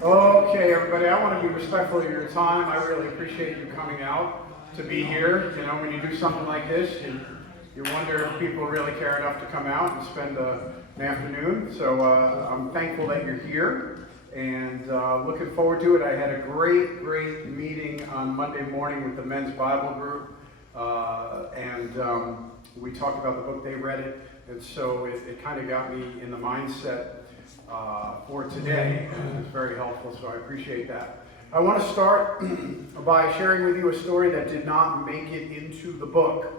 Okay, everybody, I want to be respectful of your time. I really appreciate you coming out to be here. You know, when you do something like this, you wonder if people really care enough to come out and spend an afternoon. So I'm thankful that you're here and looking forward to it. I had a great meeting on Monday morning with the men's Bible group, and we talked about the book. They read it, and so it kind of got me in the mindset for today, and it's very helpful, so I appreciate that. I want to start by sharing with you a story that did not make it into the book.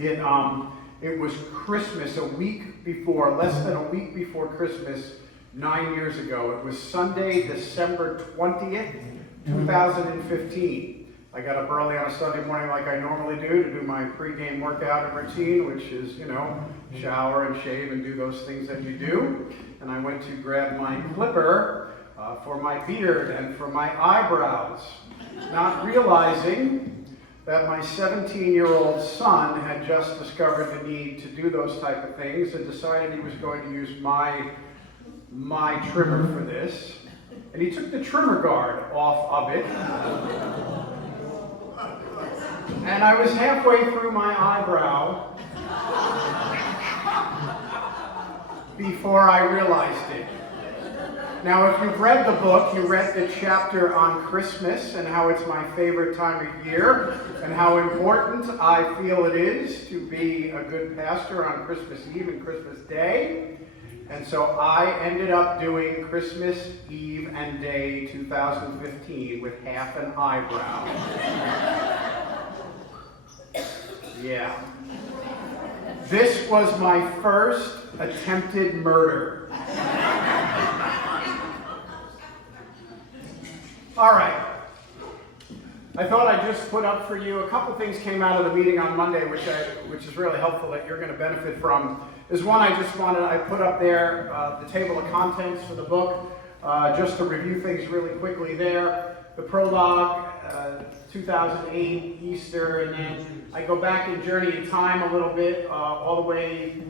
It was Christmas, less than a week before Christmas, 9 years ago. It was Sunday, December 20th, 2015. I got up early on a Sunday morning like I normally do to do my pregame workout and routine, which is, shower and shave and do those things that you do. And I went to grab my clipper for my beard and for my eyebrows, not realizing that my 17-year-old son had just discovered the need to do those type of things and decided he was going to use my trimmer for this. And he took the trimmer guard off of it. And I was halfway through my eyebrow before I realized it. Now, if you've read the book, you read the chapter on Christmas and how it's my favorite time of year and how important I feel it is to be a good pastor on Christmas Eve and Christmas Day. And so I ended up doing Christmas Eve and Day 2015 with half an eyebrow. Yeah. This was my first attempted murder. All right. I thought I'd just put up for you a couple things came out of the meeting on Monday, which is really helpful that you're going to benefit from. Is one I put up there, the table of contents for the book, just to review things really quickly there. The prologue, 2008, Easter, and then I go back in Journey in Time a little bit, all the way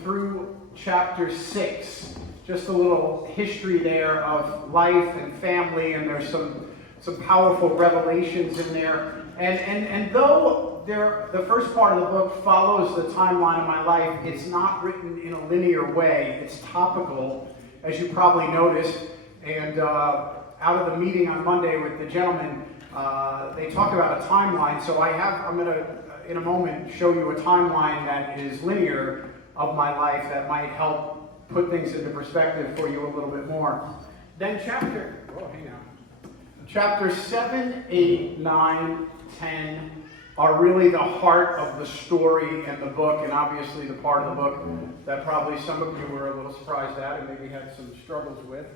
through chapter 6. Just a little history there of life and family, and there's some powerful revelations in there. And though the first part of the book follows the timeline of my life, it's not written in a linear way. It's topical, as you probably noticed. And out of the meeting on Monday with the gentleman, they talk about a timeline. So I'm going to, in a moment, show you a timeline that is linear of my life that might help put things into perspective for you a little bit more. Then chapter 7, 8, 9, 10 are really the heart of the story and the book, and obviously the part of the book that probably some of you were a little surprised at and maybe had some struggles with.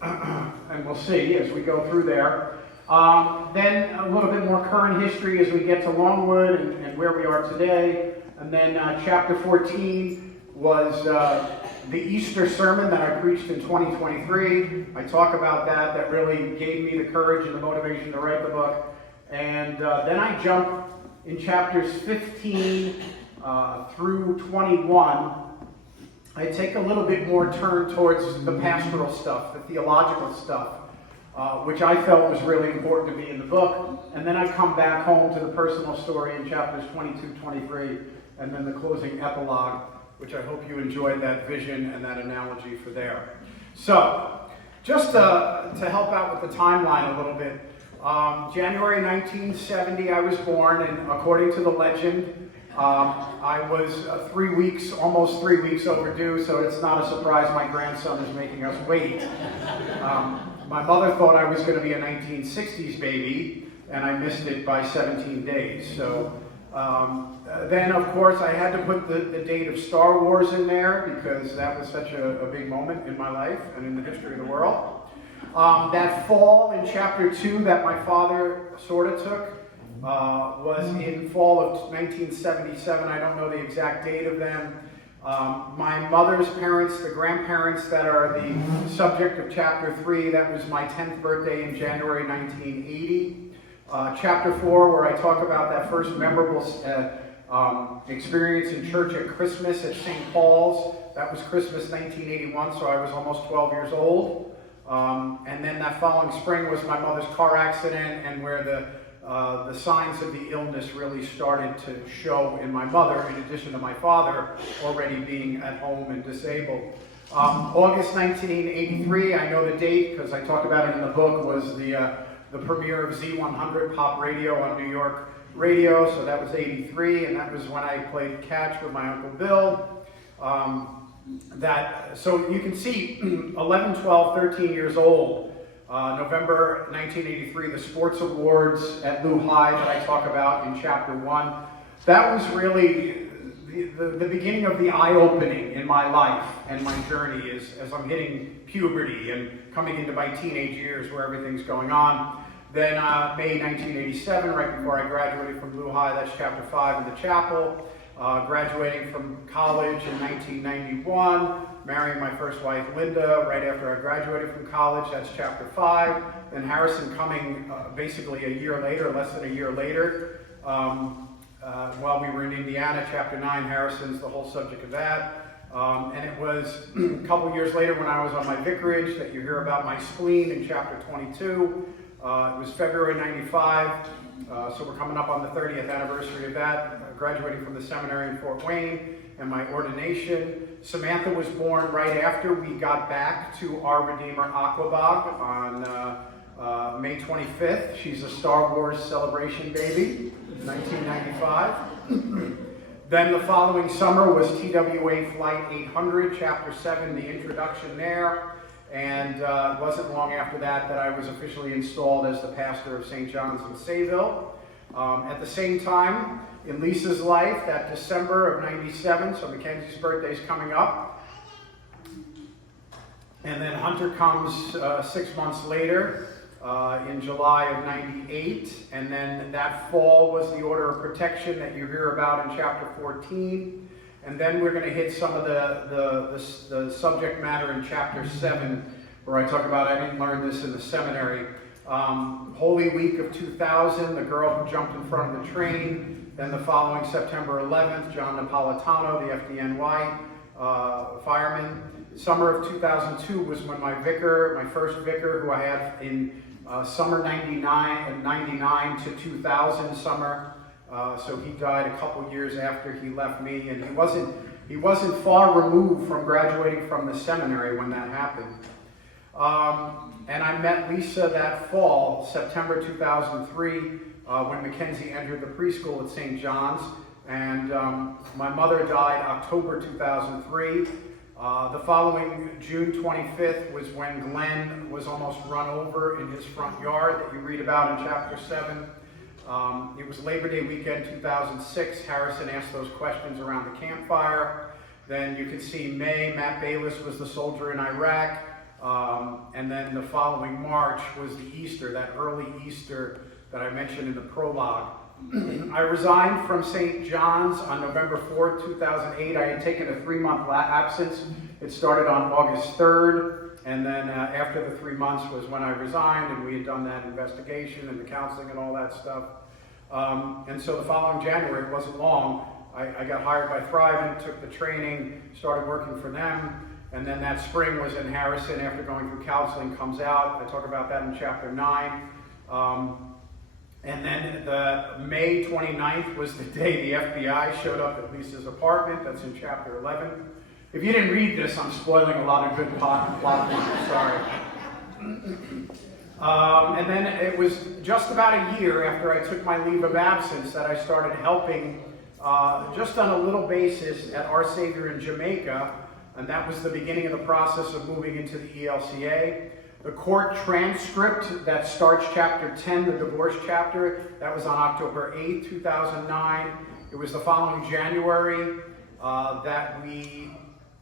And we'll see as we go through there. Then a little bit more current history as we get to Longwood and where we are today. And then chapter 14 was the Easter sermon that I preached in 2023. I talk about that. That really gave me the courage and the motivation to write the book. And then I jump in chapters 15 through 21. I take a little bit more turn towards the pastoral stuff, the theological stuff, which I felt was really important to me in the book. And then I come back home to the personal story in chapters 22, 23, and then the closing epilogue, which I hope you enjoyed that vision and that analogy for there. So, just to help out with the timeline a little bit, January 1970 I was born, and according to the legend, I was almost 3 weeks overdue, so it's not a surprise my grandson is making us wait. My mother thought I was going to be a 1960s baby, and I missed it by 17 days. So then, of course, I had to put the date of Star Wars in there because that was such a big moment in my life and in the history of the world. That fall in chapter 2 that my father sort of took was in fall of 1977. I don't know the exact date of them. My mother's parents, the grandparents that are the subject of chapter 3, that was my 10th birthday in January 1980. Chapter 4, where I talk about that first memorable Experience in church at Christmas at St. Paul's. That was Christmas 1981, so I was almost 12 years old. And then that following spring was my mother's car accident, and where the signs of the illness really started to show in my mother, in addition to my father already being at home and disabled. August 1983, I know the date because I talked about it in the book, was the premiere of Z100 Pop Radio on New York radio, so that was 83, and that was when I played catch with my Uncle Bill. So you can see 11, 12, 13 years old, November 1983, the sports awards at Lou High that I talk about in chapter 1. That was really the beginning of the eye-opening in my life and my journey as I'm hitting puberty and coming into my teenage years where everything's going on. Then May 1987, right before I graduated from Lou High, that's chapter 5 in the chapel. Graduating from college in 1991, marrying my first wife Linda right after I graduated from college, that's chapter 5. Then Harrison coming basically a year later, less than a year later. While we were in Indiana, chapter 9, Harrison's the whole subject of that. And it was a couple years later when I was on my vicarage that you hear about my spleen in chapter 22. It was February 95, so we're coming up on the 30th anniversary of that, graduating from the seminary in Fort Wayne, and my ordination. Samantha was born right after we got back to our Redeemer Aquabog on May 25th. She's a Star Wars celebration baby, 1995. Then the following summer was TWA Flight 800, Chapter 7, the introduction there. And it wasn't long after that I was officially installed as the pastor of St. John's in Sayville. At the same time, in Lisa's life, that December of 97, so Mackenzie's birthday's coming up. And then Hunter comes 6 months later, in July of 98. And then that fall was the order of protection that you hear about in chapter 14. And then we're going to hit some of the subject matter in chapter 7, where I talk about, I didn't learn this in the seminary. Holy Week of 2000, the girl who jumped in front of the train. Then the following September 11th, John Napolitano, the FDNY fireman. Summer of 2002 was when my first vicar, who I had in summer 99 to 2000 summer. So he died a couple years after he left me, and he wasn't far removed from graduating from the seminary when that happened. And I met Lisa that fall, September 2003, when Mackenzie entered the preschool at St. John's, and my mother died October 2003. The following June 25th was when Glenn was almost run over in his front yard that you read about in chapter 7. It was Labor Day weekend 2006. Harrison asked those questions around the campfire. Then you can see May, Matt Bayless was the soldier in Iraq. And then the following March was the Easter, that early Easter that I mentioned in the prologue. I resigned from St. John's on November 4th, 2008. I had taken a 3-month absence. It started on August 3rd. And then after the 3 months was when I resigned, and we had done that investigation and the counseling and all that stuff. And so the following January, it wasn't long, I got hired by Thrivent, took the training, started working for them. And then that spring was in Harrison after going through counseling, comes out. I talk about that in chapter 9. And then the May 29th was the day the FBI showed up at Lisa's apartment. That's in chapter 11. If you didn't read this, I'm spoiling a lot of good plot points, sorry. And then it was just about a year after I took my leave of absence that I started helping just on a little basis at Our Savior in Jamaica. And that was the beginning of the process of moving into the ELCA. The court transcript that starts chapter 10, the divorce chapter, that was on October 8, 2009. It was the following January that we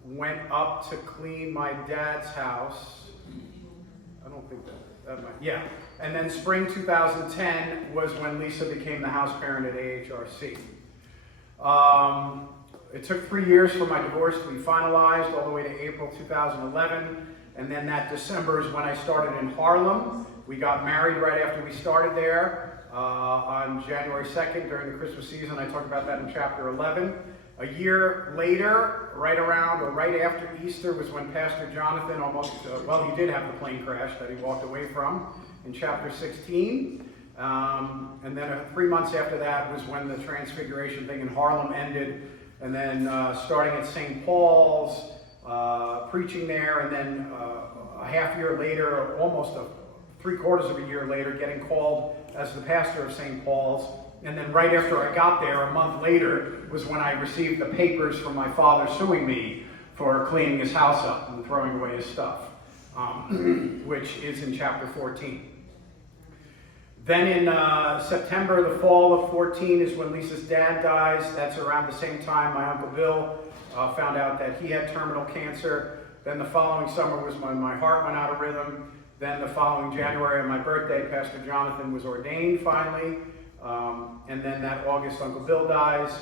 went up to clean my dad's house. I don't think that might, yeah. And then spring 2010 was when Lisa became the house parent at AHRC. It took 3 years for my divorce to be finalized, all the way to April 2011. And then that December is when I started in Harlem. We got married right after we started there. on January 2nd during the Christmas season. I talk about that in chapter 11. A year later, right around or right after Easter, was when Pastor Jonathan almost, he did have the plane crash that he walked away from in chapter 16. And then 3 months after that was when the Transfiguration thing in Harlem ended. And then starting at St. Paul's, preaching there, and then a half year later, almost 3/4 of a year later, getting called as the pastor of St. Paul's. And then right after I got there, a month later, was when I received the papers from my father suing me for cleaning his house up and throwing away his stuff, which is in chapter 14. Then in September, the fall of 14, is when Lisa's dad dies. That's around the same time my Uncle Bill found out that he had terminal cancer. Then the following summer was when my heart went out of rhythm. Then the following January, on my birthday, Pastor Jonathan was ordained finally. And then that August, Uncle Bill dies.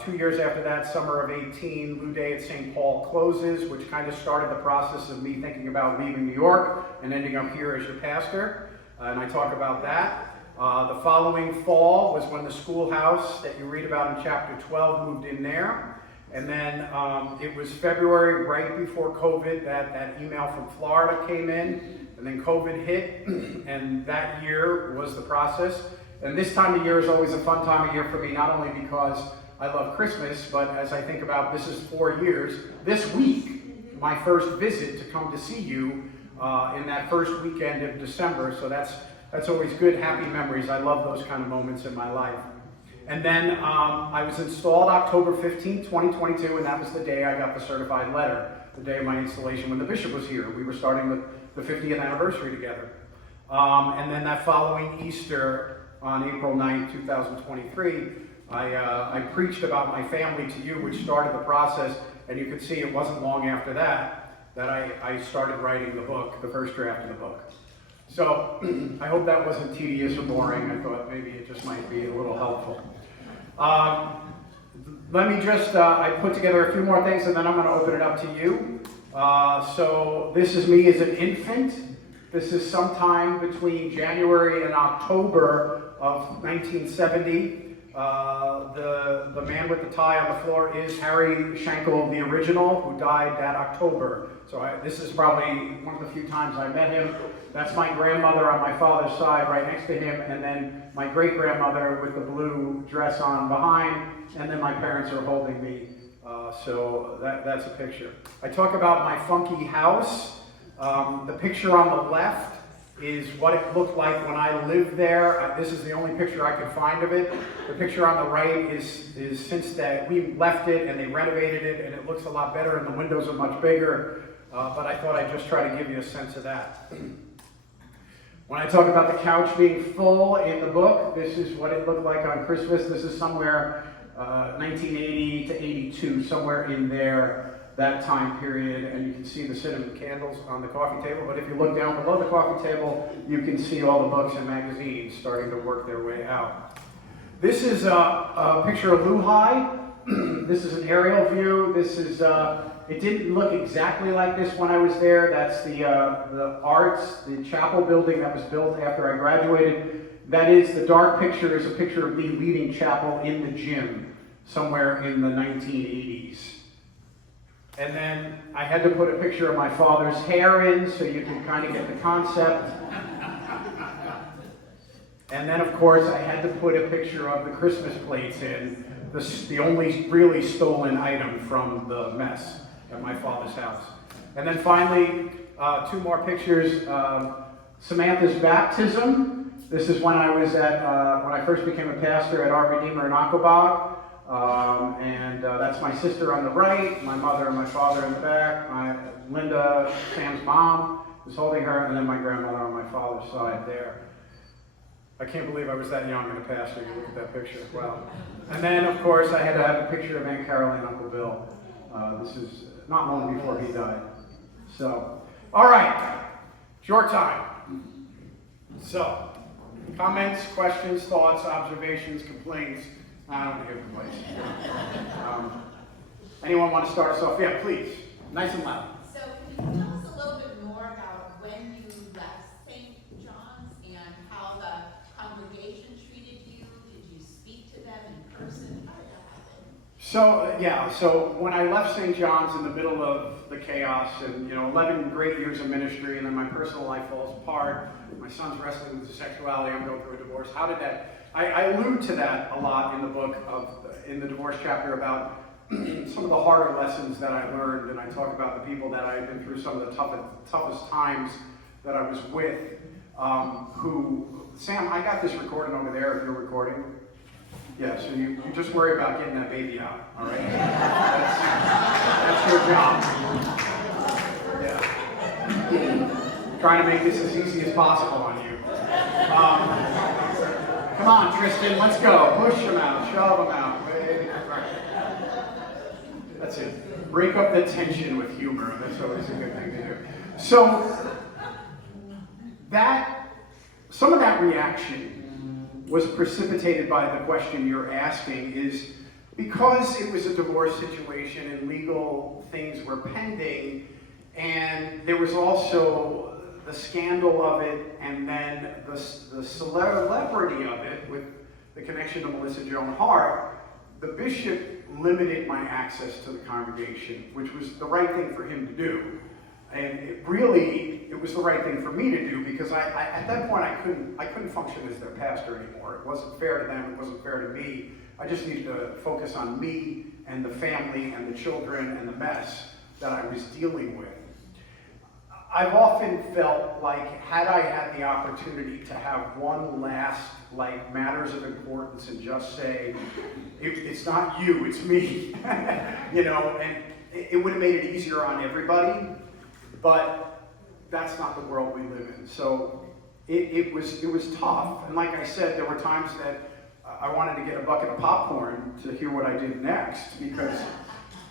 2 years after that, summer of 18, Lou Day at St. Paul closes, which kind of started the process of me thinking about leaving New York and ending up here as your pastor. And I talk about that. The following fall was when the schoolhouse that you read about in chapter 12 moved in there. And then it was February, right before COVID, that email from Florida came in. And then COVID hit, and that year was the process. And this time of year is always a fun time of year for me, not only because I love Christmas, but as I think about this is 4 years, this week, my first visit to come to see you in that first weekend of December. So that's always good, happy memories. I love those kind of moments in my life. And then I was installed October 15th, 2022, and that was the day I got the certified letter, the day of my installation when the bishop was here. We were starting the 50th anniversary together. And then that following Easter, on April 9th, 2023, I preached about my family to you, which started the process, and you could see it wasn't long after that I started writing the book, the first draft of the book. So I hope that wasn't tedious or boring. I thought maybe it just might be a little helpful. Let me just, I put together a few more things, and then I'm going to open it up to you. So this is me as an infant. This is sometime between January and October of 1970. The man with the tie on the floor is Harry Schenkel, the original, who died that October. So this is probably one of the few times I met him. That's my grandmother on my father's side right next to him, and then my great-grandmother with the blue dress on behind, and then my parents are holding me. So that's a picture. I talk about my funky house. The picture on the left is what it looked like when I lived there. This is the only picture I could find of it. The picture on the right is since that we left it and they renovated it, and it looks a lot better and the windows are much bigger. But I thought I'd just try to give you a sense of that. When I talk about the couch being full in the book, this is what it looked like on Christmas. This is somewhere 1980 to 82, somewhere in there. That time period, and you can see the cinnamon candles on the coffee table, but if you look down below the coffee table, you can see all the books and magazines starting to work their way out. This is a picture of Luhai. This is an aerial view. This is, it didn't look exactly like this when I was there. That's the arts, the chapel building that was built after I graduated. That is, the dark picture is a picture of me leading chapel in the gym somewhere in the 1980s. And then I had to put a picture of my father's hair in so you can kind of get the concept. And then, of course, I had to put a picture of the Christmas plates in, the only really stolen item from the mess at my father's house. And then finally, two more pictures. Samantha's baptism. This is when I was when I first became a pastor at Our Redeemer in Aquabog. And that's my sister on the right, my mother and my father in the back, Linda, Sam's mom, is holding her, and then my grandmother on my father's side there. I can't believe I was that young and a pastor. You look at that picture. Wow. And then, of course, I had to have a picture of Aunt Carol and Uncle Bill. This is not long before he died. So, all right, it's your time. So, comments, questions, thoughts, observations, complaints. I don't want to hear complaints. Anyone want to start us off? Yeah, please. Nice and loud. So can you tell us a little bit more about when you left St. John's and how the congregation So when I left St. John's in the middle of the chaos and, 11 great years of ministry, and then my personal life falls apart, my son's wrestling with his sexuality, I'm going through a divorce. How did that, I allude to that a lot in the book, in the divorce chapter, about some of the harder lessons that I learned, and I talk about the people that I've been through some of the toughest times that I was with, Sam, I got this recording over there if you're recording. Yeah, so you just worry about getting that baby out, all right? That's your job. Yeah. Trying to make this as easy as possible on you. Come on, Tristan, let's go. Push them out, shove them out. That's it. Break up the tension with humor. That's always a good thing to do. So, some of that reaction was precipitated by the question you're asking, is because it was a divorce situation and legal things were pending, and there was also the scandal of it, and then the celebrity of it with the connection to Melissa Joan Hart, the bishop limited my access to the congregation, which was the right thing for him to do. And it was the right thing for me to do, because at that point I couldn't function as their pastor anymore. It wasn't fair to them, it wasn't fair to me. I just needed to focus on me and the family and the children and the mess that I was dealing with. I've often felt like, had I had the opportunity to have one last matters of importance and just say, it's not you, it's me, and it would have made it easier on everybody. But that's not the world we live in. So it was tough. And like I said, there were times that I wanted to get a bucket of popcorn to hear what I did next, because,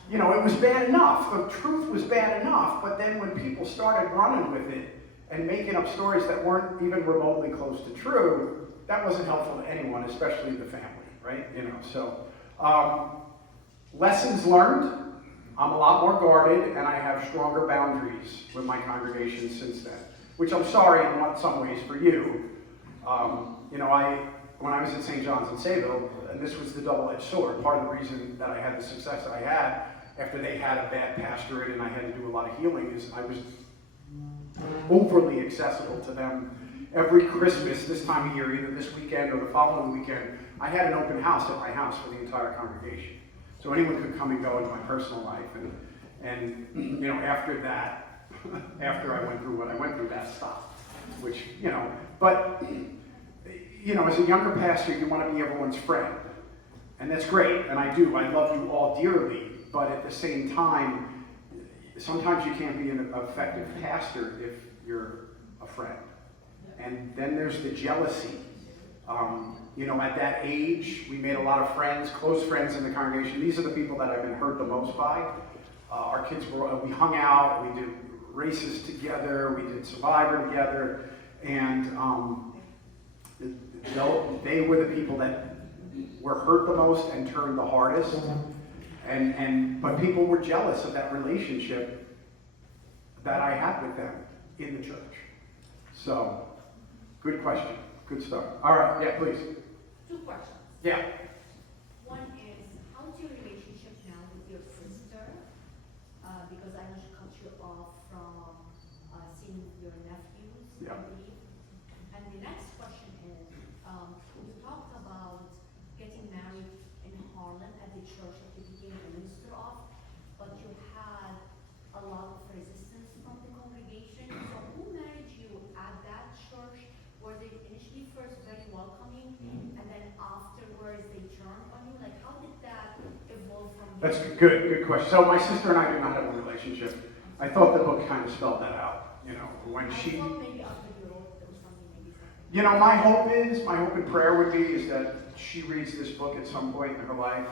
it was bad enough. The truth was bad enough. But then when people started running with it and making up stories that weren't even remotely close to true, that wasn't helpful to anyone, especially the family, right? Lessons learned. I'm a lot more guarded, and I have stronger boundaries with my congregation since then, which I'm sorry in some ways for you. When I was at St. John's in Sayville, and this was the double-edged sword, part of the reason that I had the success that I had after they had a bad pastorate and I had to do a lot of healing is I was overly accessible to them. Every Christmas, this time of year, either this weekend or the following weekend, I had an open house at my house for the entire congregation. So anyone could come and go into my personal life, and after that, after I went through what I went through, that stopped. Which, but as a younger pastor, you want to be everyone's friend, and that's great, and I do. I love you all dearly, but at the same time, sometimes you can't be an effective pastor if you're a friend. And then there's the jealousy. At that age, we made a lot of friends, close friends in the congregation. These are the people that I've been hurt the most by. Our kids we hung out, we did races together, we did Survivor together, and they were the people that were hurt the most and turned the hardest. But people were jealous of that relationship that I had with them in the church. So, good question. Good stuff. All right, yeah, please. 2 questions. Yeah. One is, how's your relationship now with your sister? Because I know she cut you off from seeing your nephews, Yeah. I believe. And the next question is, you talked about getting married in Harlem at the church that you became a minister of, but you had a lot of resistance from the congregation. So who married you at that church? Were they initially first very welcoming, and then afterwards they turned on you? How did that evolve from there? That's good question. So my sister and I do not have a relationship. I thought the book kind of spelled that out. When she. I thought maybe after you wrote there was something. My hope and prayer would be is that she reads this book at some point in her life,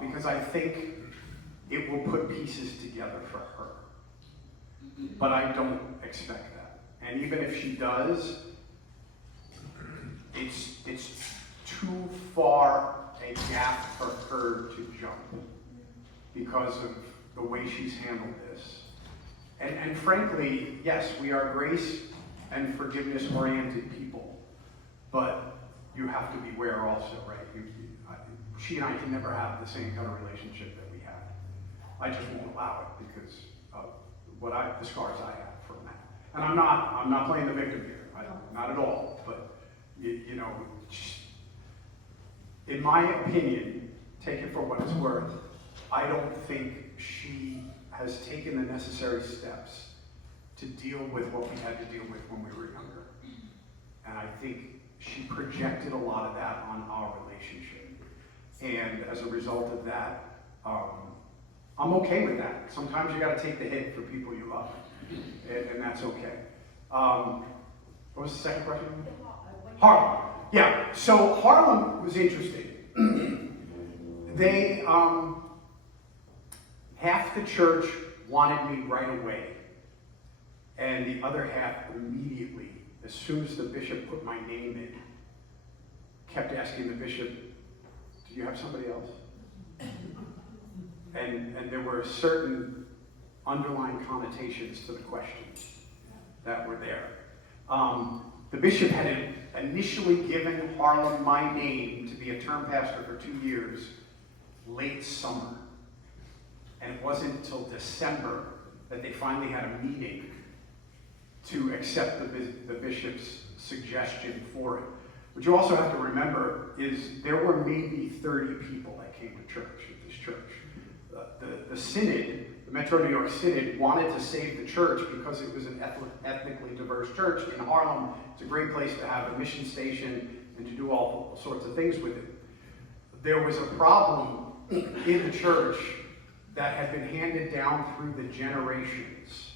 because I think it will put pieces together for her. But I don't expect that. And even if she does, it's too far a gap for her to jump because of the way she's handled this. And frankly, yes, we are grace and forgiveness-oriented people, but you have to beware also, right? she and I can never have the same kind of relationship that we had. I just won't allow it because of the scars I have from that. And I'm not playing the victim here, not at all. But you know, in my opinion, take it for what it's worth, I don't think she has taken the necessary steps to deal with what we had to deal with when we were younger. And I think she projected a lot of that on our relationship. And as a result of that, I'm okay with that. Sometimes you gotta take the hit for people you love, and that's okay. What was the second question? Harlem. Yeah, so Harlem was interesting. They, half the church wanted me right away, and the other half immediately, as soon as the bishop put my name in, kept asking the bishop, do you have somebody else? And there were certain underlying connotations to the questions that were there. The bishop had initially given Harlem my name to be a term pastor for 2 years, late summer. And it wasn't until December that they finally had a meeting to accept the bishop's suggestion for it. What you also have to remember is there were maybe 30 people that came to church at this church. The synod, the Metro New York Synod, wanted to save the church because it was an ethnically diverse church in Harlem. It's a great place to have a mission station and to do all sorts of things with it. There was a problem in the church that had been handed down through the generations.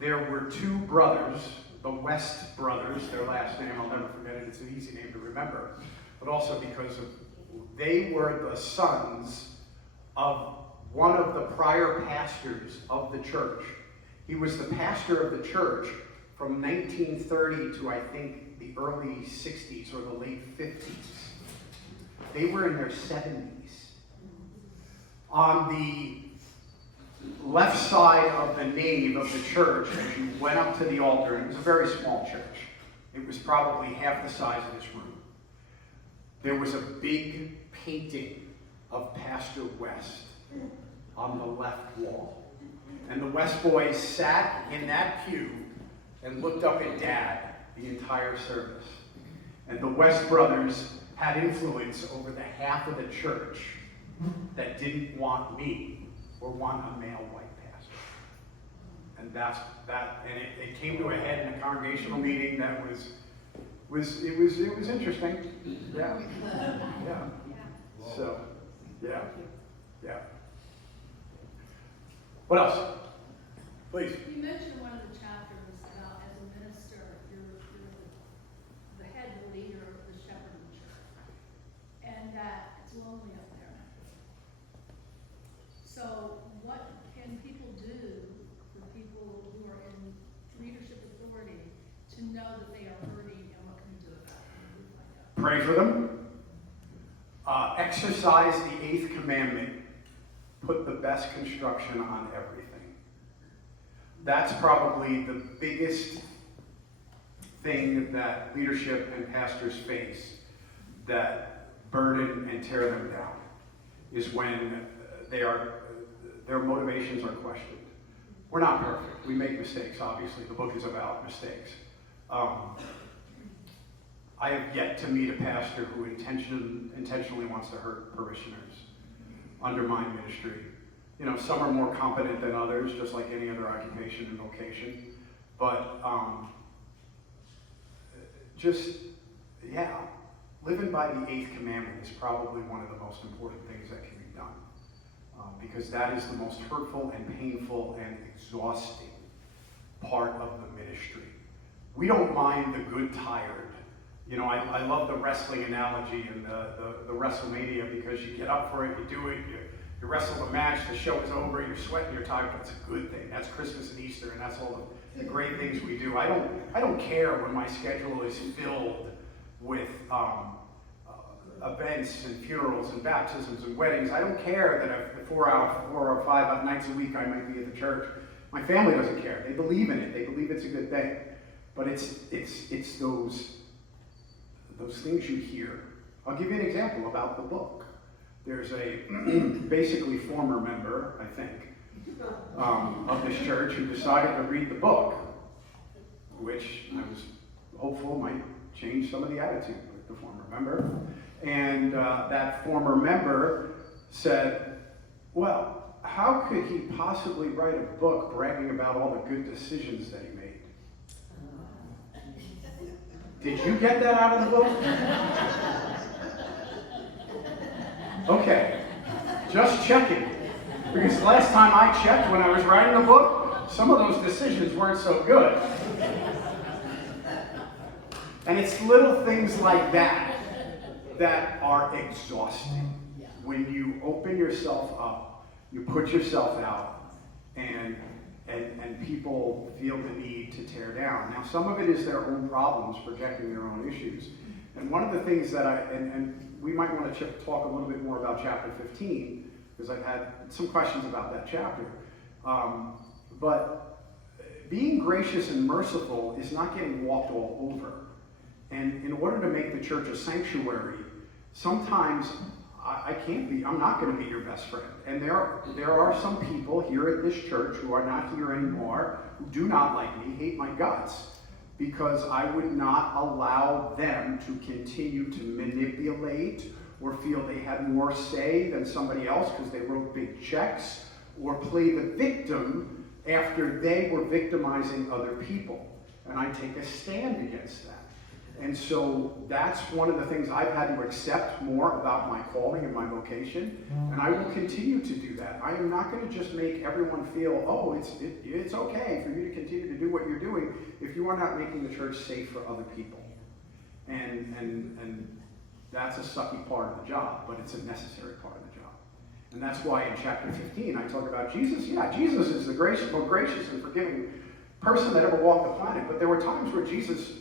There were 2 brothers, the West brothers, their last name, I'll never forget it, it's an easy name to remember, but also because they were the sons of one of the prior pastors of the church. He was the pastor of the church from 1930 to I think the early 60s or the late 50s. They were in their 70s. On the left side of the nave of the church, as you went up to the altar, and it was a very small church. It was probably half the size of this room. There was a big painting of Pastor West on the left wall. And the West boys sat in that pew and looked up at Dad the entire service. And the West brothers had influence over the half of the church that didn't want me or want a male white pastor. And that's that. And it came to a head in a congregational meeting that was interesting. Yeah. Yeah. So, yeah. Yeah. What else? Please. You mentioned one of the chapters about as a minister, you're the head leader of the shepherding church, and that it's lonely up there. So what can people do for people who are in leadership authority to know that they are hurting, and what can we do about it? Pray for them. Exercise the 8th commandment. Put the best construction on everything. That's probably the biggest thing that leadership and pastors face that burden and tear them down, is when their motivations are questioned. We're not perfect. We make mistakes, obviously. The book is about mistakes. I have yet to meet a pastor who intentionally wants to hurt parishioners, undermine ministry. You know, some are more competent than others, just like any other occupation and vocation. But living by the 8th commandment is probably one of the most important things that can be done. Because that is the most hurtful and painful and exhausting part of the ministry. We don't mind the good tired. You know, I love the wrestling analogy and the WrestleMania, because you get up for it, you do it, you wrestle the match, the show is over, you're sweating, you're tired. That's a good thing. That's Christmas and Easter, and that's all the great things we do. I don't care when my schedule is filled with events and funerals and baptisms and weddings. I don't care that 4 or 5 nights a week I might be at the church. My family doesn't care. They believe in it. They believe it's a good thing. But it's those things you hear. I'll give you an example about the book. there's a basically former member, I think, of this church who decided to read the book, which I was hopeful might change some of the attitude with the former member. And that former member said, well, how could he possibly write a book bragging about all the good decisions that he made? Did you get that out of the book? Okay, just checking. Because last time I checked when I was writing the book, some of those decisions weren't so good. And it's little things like that that are exhausting. When you open yourself up, you put yourself out, and people feel the need to tear down. Now, some of it is their own problems, projecting their own issues. And one of the things that and we might want to talk a little bit more about chapter 15, because I've had some questions about that chapter. But being gracious and merciful is not getting walked all over. And in order to make the church a sanctuary, sometimes I'm not going to be your best friend. And there are some people here at this church who are not here anymore, who do not like me, hate my guts, because I would not allow them to continue to manipulate or feel they had more say than somebody else because they wrote big checks, or play the victim after they were victimizing other people. And I take a stand against that. And so that's one of the things I've had to accept more about my calling and my vocation, and I will continue to do that. I am not going to just make everyone feel, oh, it's okay for you to continue to do what you're doing if you are not making the church safe for other people. And that's a sucky part of the job, but it's a necessary part of the job. And that's why in chapter 15 I talk about Jesus. Yeah, Jesus is the most gracious and forgiving person that ever walked the planet, but there were times where Jesus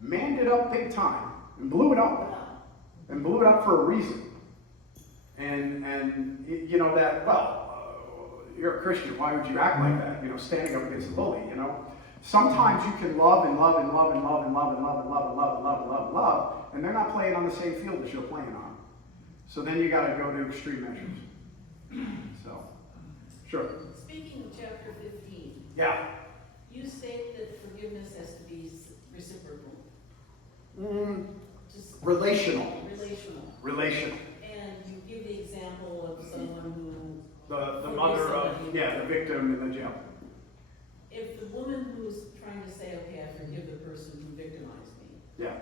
manned it up big time and blew it up for a reason. And you know that, well, you're a Christian, why would you act like that? You know, standing up against the bully, you know. Sometimes you can love and love and love and love and love and love and love and love and love and love and love, and they're not playing on the same field as you're playing on. So then you got to go to extreme measures. So, sure. Speaking of chapter 15, Yeah. you state that forgiveness has to be reciprocal. Just Relational. relational. And you give the example of someone who... The mother of, the victim in the jail. If the woman who's trying to say, okay, I forgive the person who victimized me, Yeah.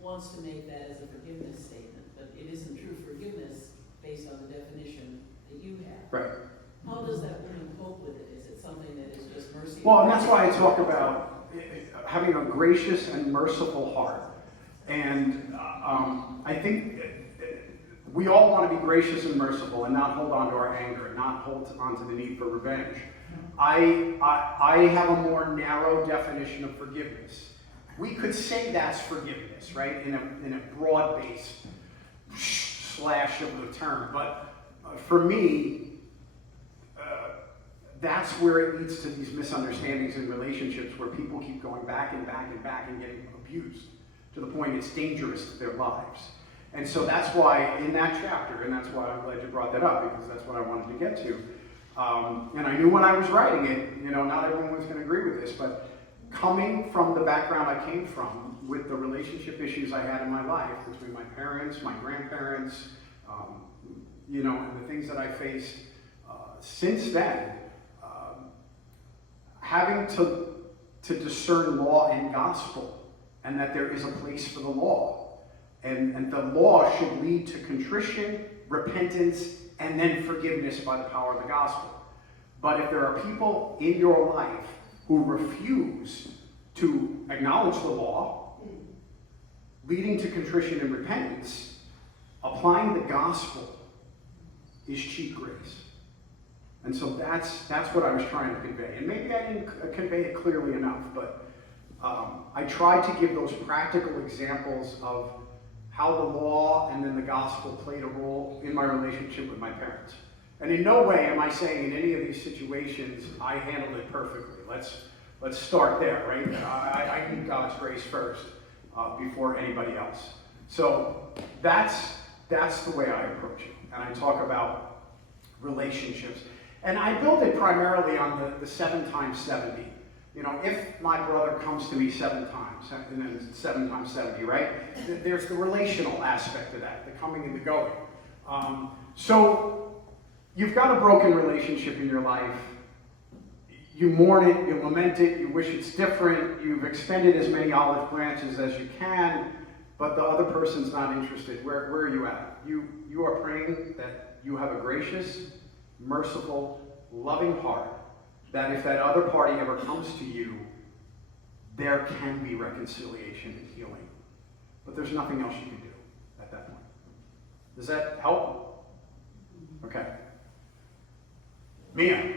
wants to make that as a forgiveness statement, but it isn't true forgiveness based on the definition that you have. Right. How does that woman cope with it? Is it something that is just mercy? Well, and that's why I talk about having a gracious and merciful heart. And I think we all want to be gracious and merciful and not hold on to our anger and not hold on to the need for revenge. I have a more narrow definition of forgiveness. We could say that's forgiveness, right, in a broad-based slash of the term. But for me, that's where it leads to these misunderstandings in relationships where people keep going back and back and back and getting abused to the point it's dangerous to their lives. And so that's why in that chapter, and that's why I'm glad you brought that up, because that's what I wanted to get to. And I knew when I was writing it, not everyone was going to agree with this, but coming from the background I came from, with the relationship issues I had in my life between my parents, my grandparents, and the things that I faced since then, having to discern law and gospel, and that there is a place for the law. And the law should lead to contrition, repentance, and then forgiveness by the power of the gospel. But if there are people in your life who refuse to acknowledge the law, leading to contrition and repentance, applying the gospel is cheap grace. And so that's what I was trying to convey. And maybe I didn't convey it clearly enough, but I tried to give those practical examples of how the law and then the gospel played a role in my relationship with my parents. And in no way am I saying in any of these situations I handled it perfectly. Let's start there, right? I need God's grace first before anybody else. So that's That's the way I approach it. And I talk about relationships. And I build it primarily on the 7 times 70. You know, if my brother comes to me 7 times, and then it's 7 times 70, right? There's the relational aspect of that, the coming and the going. So you've got a broken relationship in your life. You mourn it, you lament it, you wish it's different, you've extended as many olive branches as you can, but the other person's not interested. Where are you at? You are praying that you have a gracious, merciful, loving heart, that if that other party ever comes to you, there can be reconciliation and healing. But there's nothing else you can do at that point. Does that help? Okay. Mia.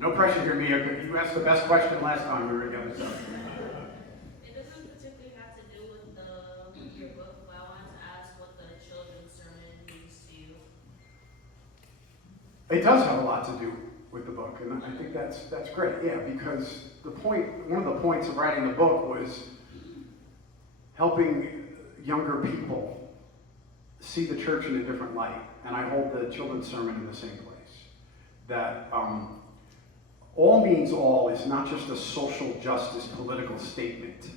No pressure here, Mia. You asked the best question last time we were together. So. It doesn't particularly have to do with your book, but I wanted to ask what the children's sermon means to you. It does have a lot to do with the book, and I think that's great. Yeah, because one of the points of writing the book was helping younger people see the church in a different light, and I hold the children's sermon in the same place. That all means all is not just a social justice political statement.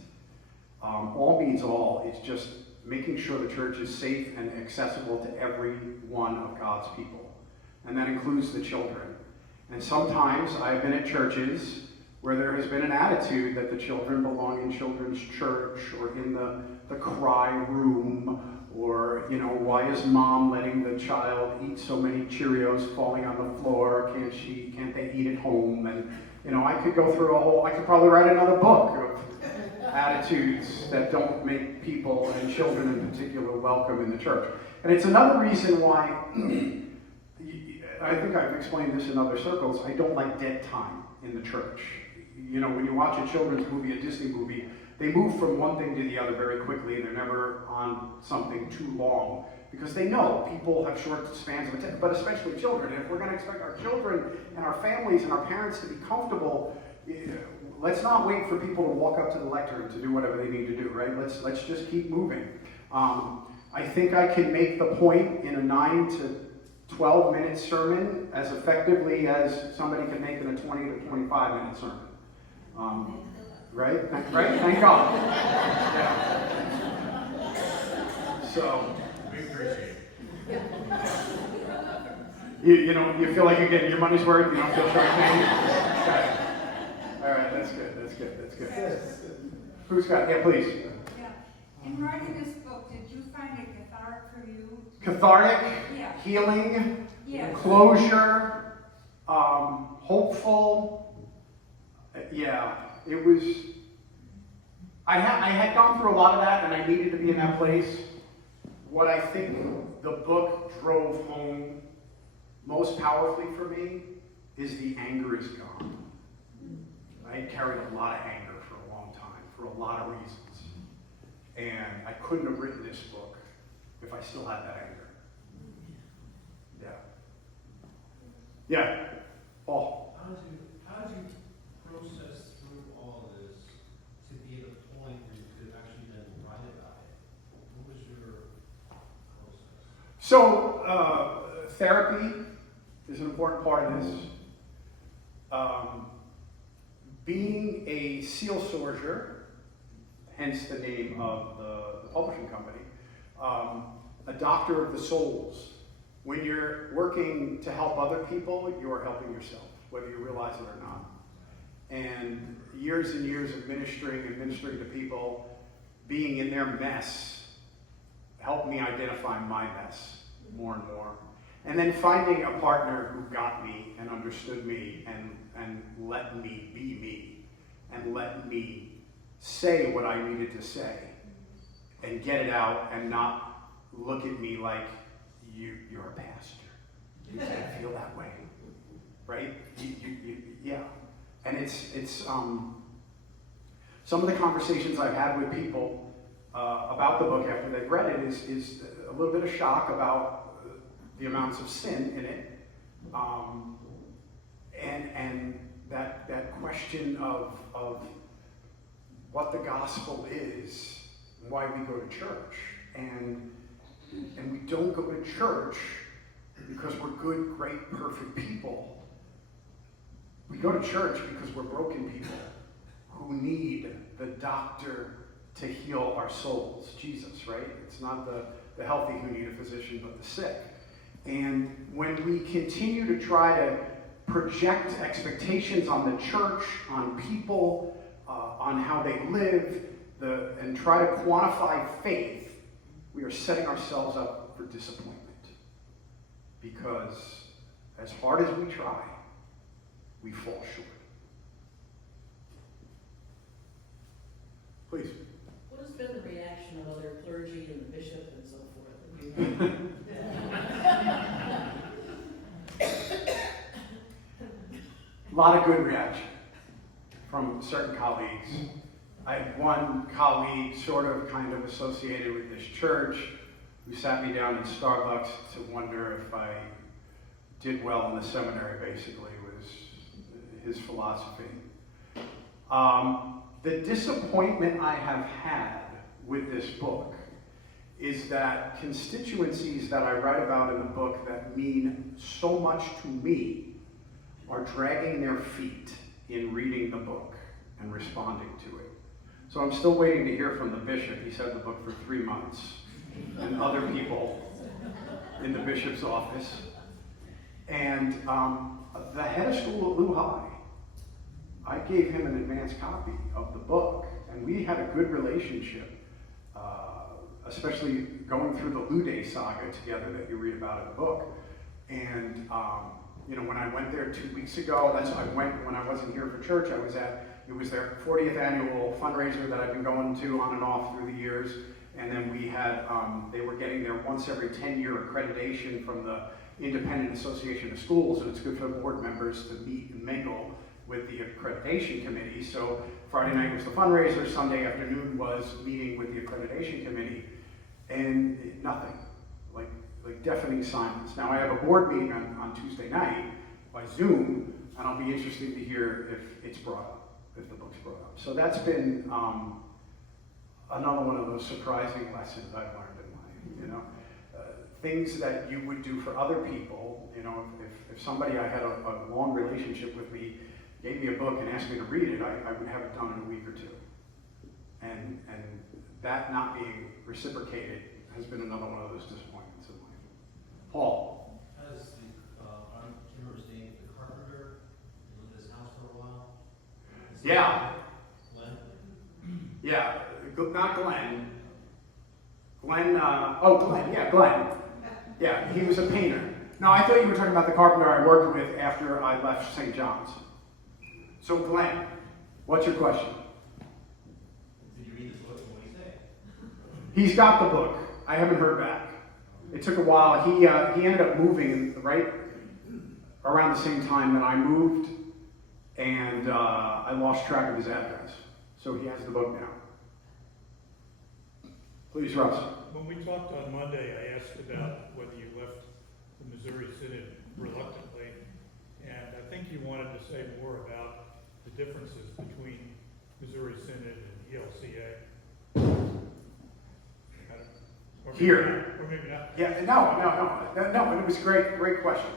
All means all is just making sure the church is safe and accessible to every one of God's people. And that includes the children. And sometimes I've been at churches where there has been an attitude that the children belong in children's church or in the cry room, or, you know, why is mom letting the child eat so many Cheerios falling on the floor? Can't they eat at home? And, you know, I could go through I could probably write another book of attitudes that don't make people, and children in particular, welcome in the church. And it's another reason why, I think I've explained this in other circles, I don't like dead time in the church. You know, when you watch a children's movie, a Disney movie, they move from one thing to the other very quickly, and they're never on something too long, because they know people have short spans of attention, but especially children. And if we're going to expect our children and our families and our parents to be comfortable, let's not wait for people to walk up to the lectern to do whatever they need to do, right? Let's just keep moving. I think I can make the point in a 9 to 12-minute sermon as effectively as somebody can make in a 20 to 25-minute sermon. Right? Right? Thank God. Yeah. So, We appreciate it. you know, you feel like you're getting your money's worth, you don't feel shortchanged? Okay. All right, that's good. Who's got, yeah, please. Yeah. In writing this book, did you find it cathartic for you? Cathartic, Yeah. healing, Yeah. closure, hopeful. Yeah, it was, I had gone through a lot of that, and I needed to be in that place. What I think the book drove home most powerfully for me is the anger is gone. I had carried a lot of anger for a long time, for a lot of reasons. And I couldn't have written this book if I still had that anger. Yeah. Yeah. Paul. How did you process through all of this to be at a point where you could actually then write about it? What was your process? So, therapy is an important part of this. Being a SEAL soldier, hence the name of the publishing company, a doctor of the souls. When you're working to help other people, you're helping yourself, whether you realize it or not. And years and years of ministering to people, being in their mess, helped me identify my mess more and more. And then finding a partner who got me and understood me and let me be me and let me say what I needed to say and get it out and not look at me like you're a pastor. You can't feel that way, right? Yeah. And it's some of the conversations I've had with people about the book after they've read it is a little bit of shock about the amounts of sin in it, and that question of what the gospel is and why we go to church. And don't go to church because we're good, great, perfect people. We go to church because we're broken people who need the doctor to heal our souls, Jesus, right? It's not the healthy who need a physician, but the sick. And when we continue to try to project expectations on the church, on people, on how they live, and try to quantify faith, we are setting ourselves up for disappointment. Because as hard as we try, we fall short. Please. What has been the reaction of other clergy and the bishop and so forth? A lot of good reaction from certain colleagues. I had one colleague sort of kind of associated with this church who sat me down in Starbucks to wonder if I did well in the seminary, basically, was his philosophy. The disappointment I have had with this book is that constituencies that I write about in the book that mean so much to me are dragging their feet in reading the book and responding to it. So I'm still waiting to hear from the bishop. He's had the book for 3 months, and other people in the bishop's office. And the head of school at Lehigh, I gave him an advance copy of the book, and we had a good relationship, especially going through the Lude saga together that you read about in the book. And when I went there 2 weeks ago, I went when I wasn't here for church. It was their 40th annual fundraiser that I've been going to on and off through the years. And then we had, they were getting their once every 10-year accreditation from the Independent Association of Schools, and it's good for board members to meet and mingle with the accreditation committee. So Friday night was the fundraiser, Sunday afternoon was meeting with the accreditation committee, and nothing, like deafening silence. Now I have a board meeting on Tuesday night by Zoom, and I'll be interested to hear if it's brought up, if the book's brought up. So that's been another one of those surprising lessons I've learned in life, things that you would do for other people, if somebody I had a long relationship with me gave me a book and asked me to read it, I would have it done in a week or two. And that not being reciprocated has been another one of those disappointments in life. Paul. As I can't remember his name, the carpenter, he lived in his house for a while. Yeah. Glenn? Yeah, not Glenn. Glenn. Yeah, he was a painter. No, I thought you were talking about the carpenter I worked with after I left St. John's. So Glenn, what's your question? Did you read this book and what did he say? He's got the book. I haven't heard back. It took a while. He ended up moving right around the same time that I moved, and I lost track of his address. So he has the book now. Please, Russ. When we talked on Monday, I asked about whether you left the Missouri Synod reluctantly, and I think you wanted to say more about the differences between Missouri Synod and ELCA. Here. Or maybe not. Yeah, no, but it was great question.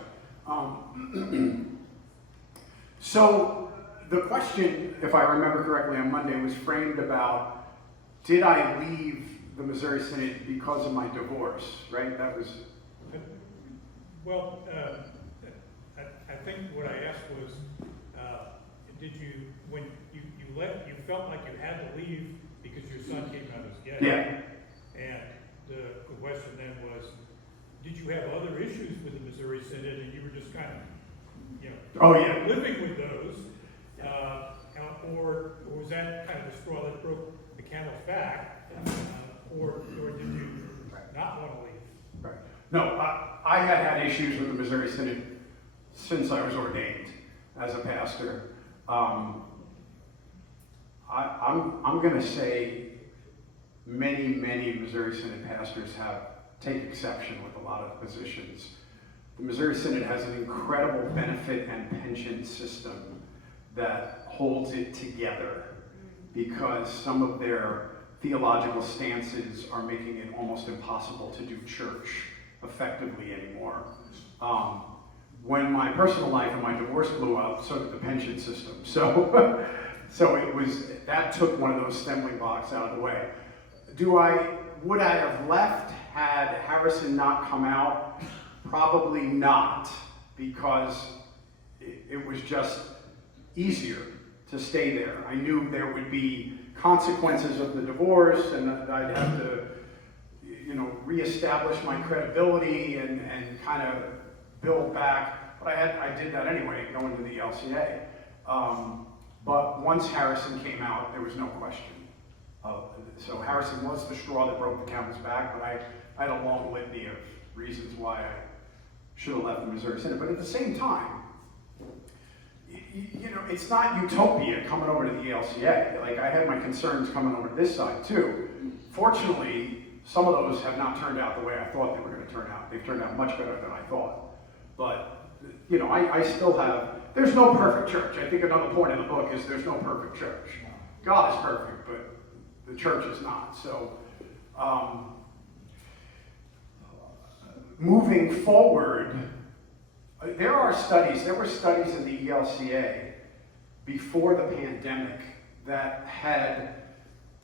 So the question, if I remember correctly on Monday, was framed about, did I leave the Missouri Synod because of my divorce, right? That was... Well, I think what I asked was, did you, when you left, you felt like you had to leave because your son came out as gay? Yeah. And the question then was, did you have other issues with the Missouri Synod and you were just kind of, living with those? Or was that kind of the straw that broke the camel's back? Or did you not want to leave? Right. No, I had issues with the Missouri Synod since I was ordained as a pastor. I'm going to say many Missouri Synod pastors take exception with a lot of positions. The Missouri Synod has an incredible benefit and pension system that holds it together because some of their theological stances are making it almost impossible to do church effectively anymore. When my personal life and my divorce blew up, so did the pension system. So, that took one of those stumbling blocks out of the way. Would I have left had Harrison not come out? Probably not, because it was just easier to stay there. I knew there would be consequences of the divorce, and that I'd have to, reestablish my credibility and kind of build back. But I did that anyway, going to the LCA. But once Harrison came out, there was no question. So Harrison was the straw that broke the camel's back, but I had a long litany of reasons why I should have left the Missouri Synod. But at the same time, it's not utopia coming over to the ELCA. Like, I had my concerns coming over to this side too. Fortunately, some of those have not turned out the way I thought they were going to turn out. They've turned out much better than I thought. But, I still have, there's no perfect church. I think another point in the book is there's no perfect church. God is perfect, but the church is not. So, moving forward, there were studies in the ELCA before the pandemic that had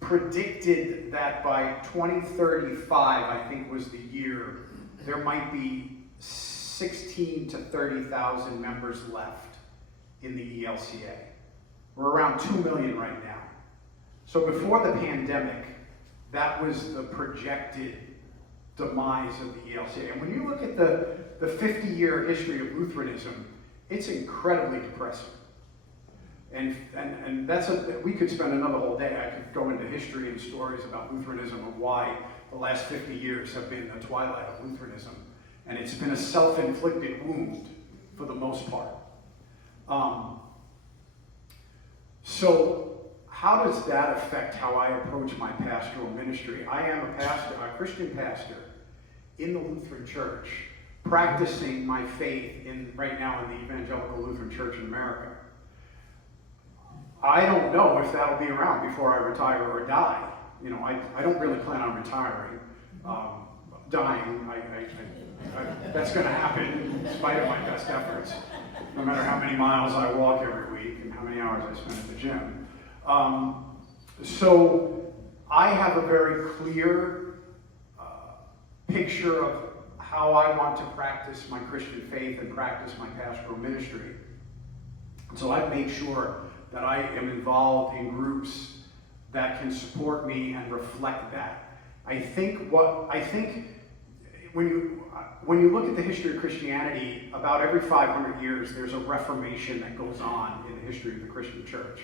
predicted that by 2035, I think was the year, there might be 16 to 30,000 members left in the ELCA. We're around 2 million right now. So before the pandemic, that was the projected demise of the ELCA. And when you look at the 50-year history of Lutheranism, it's incredibly depressing. And we could spend another whole day. I could go into history and stories about Lutheranism and why the last 50 years have been the twilight of Lutheranism. And it's been a self-inflicted wound for the most part. So how does that affect how I approach my pastoral ministry? I am a Christian pastor in the Lutheran Church, practicing my faith right now in the Evangelical Lutheran Church in America. I don't know if that'll be around before I retire or die. I don't really plan on retiring. Dying, that's going to happen in spite of my best efforts, no matter how many miles I walk every week and how many hours I spend at the gym. So I have a very clear picture of how I want to practice my Christian faith and practice my pastoral ministry. So I've made sure that I am involved in groups that can support me and reflect that. I think when you look at the history of Christianity, about every 500 years, there's a reformation that goes on in the history of the Christian church.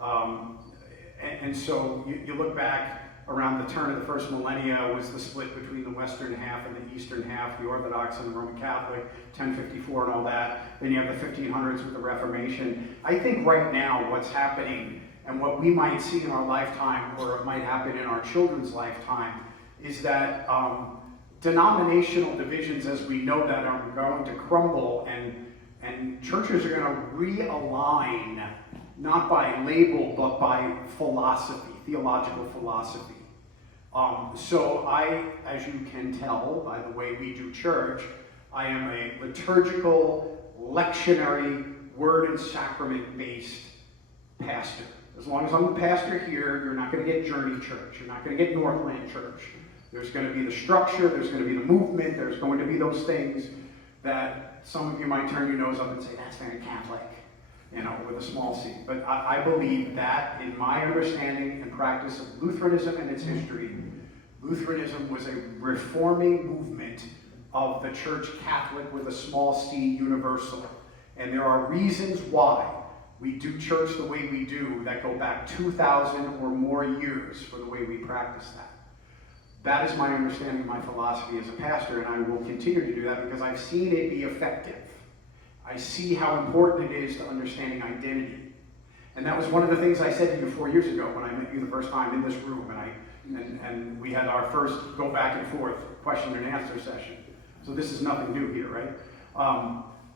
And so you look back around the turn of the first millennia was the split between the western half and the eastern half, the Orthodox and the Roman Catholic, 1054 and all that. Then you have the 1500s with the Reformation. I think right now what's happening and what we might see in our lifetime, or it might happen in our children's lifetime, is that denominational divisions as we know that are going to crumble, and churches are going to realign, not by label, but by philosophy, theological philosophy. So I, as you can tell by the way we do church, I am a liturgical, lectionary, word and sacrament-based pastor. As long as I'm the pastor here, you're not going to get Journey Church. You're not going to get Northland Church. There's going to be the structure, there's going to be the movement, there's going to be those things that some of you might turn your nose up and say, that's very Catholic, with a small c. But I believe that in my understanding and practice of Lutheranism and its history, Lutheranism was a reforming movement of the Church Catholic with a small c universal. And there are reasons why we do church the way we do that go back 2,000 or more years for the way we practice that. That is my understanding, my philosophy as a pastor, and I will continue to do that because I've seen it be effective. I see how important it is to understanding identity. And that was one of the things I said to you 4 years ago when I met you the first time in this room, and we had our first go back and forth question and answer session. So this is nothing new here, right?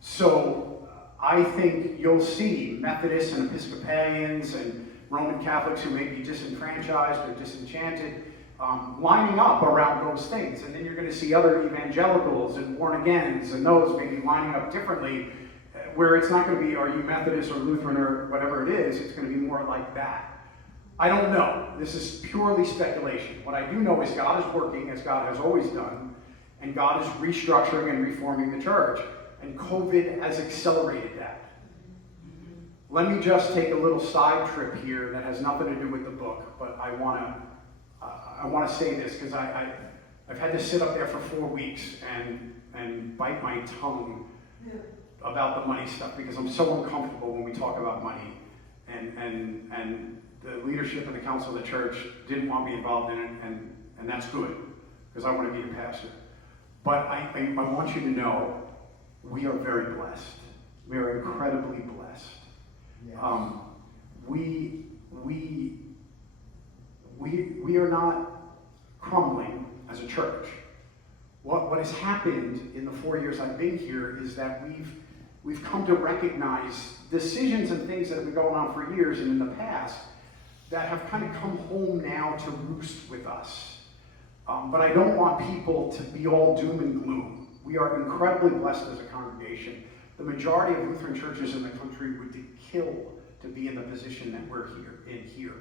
So I think you'll see Methodists and Episcopalians and Roman Catholics who may be disenfranchised or disenchanted lining up around those things. And then you're going to see other evangelicals and born-agains and those maybe lining up differently, where it's not going to be, are you Methodist or Lutheran or whatever it is, it's going to be more like that. I don't know. This is purely speculation. What I do know is God is working, as God has always done, and God is restructuring and reforming the church. And COVID has accelerated that. Let me just take a little side trip here that has nothing to do with the book, but I want to say this because I've had to sit up there for 4 weeks and bite my tongue about the money stuff because I'm so uncomfortable when we talk about money, and the leadership and the council of the church didn't want me involved in it, and that's good because I want to be the pastor. But I want you to know we are very blessed. We are incredibly blessed. Yes. We are not crumbling as a church. What has happened in the 4 years I've been here is that we've come to recognize decisions and things that have been going on for years and in the past that have kind of come home now to roost with us. But I don't want people to be all doom and gloom. We are incredibly blessed as a congregation. The majority of Lutheran churches in the country would kill to be in the position that we're here.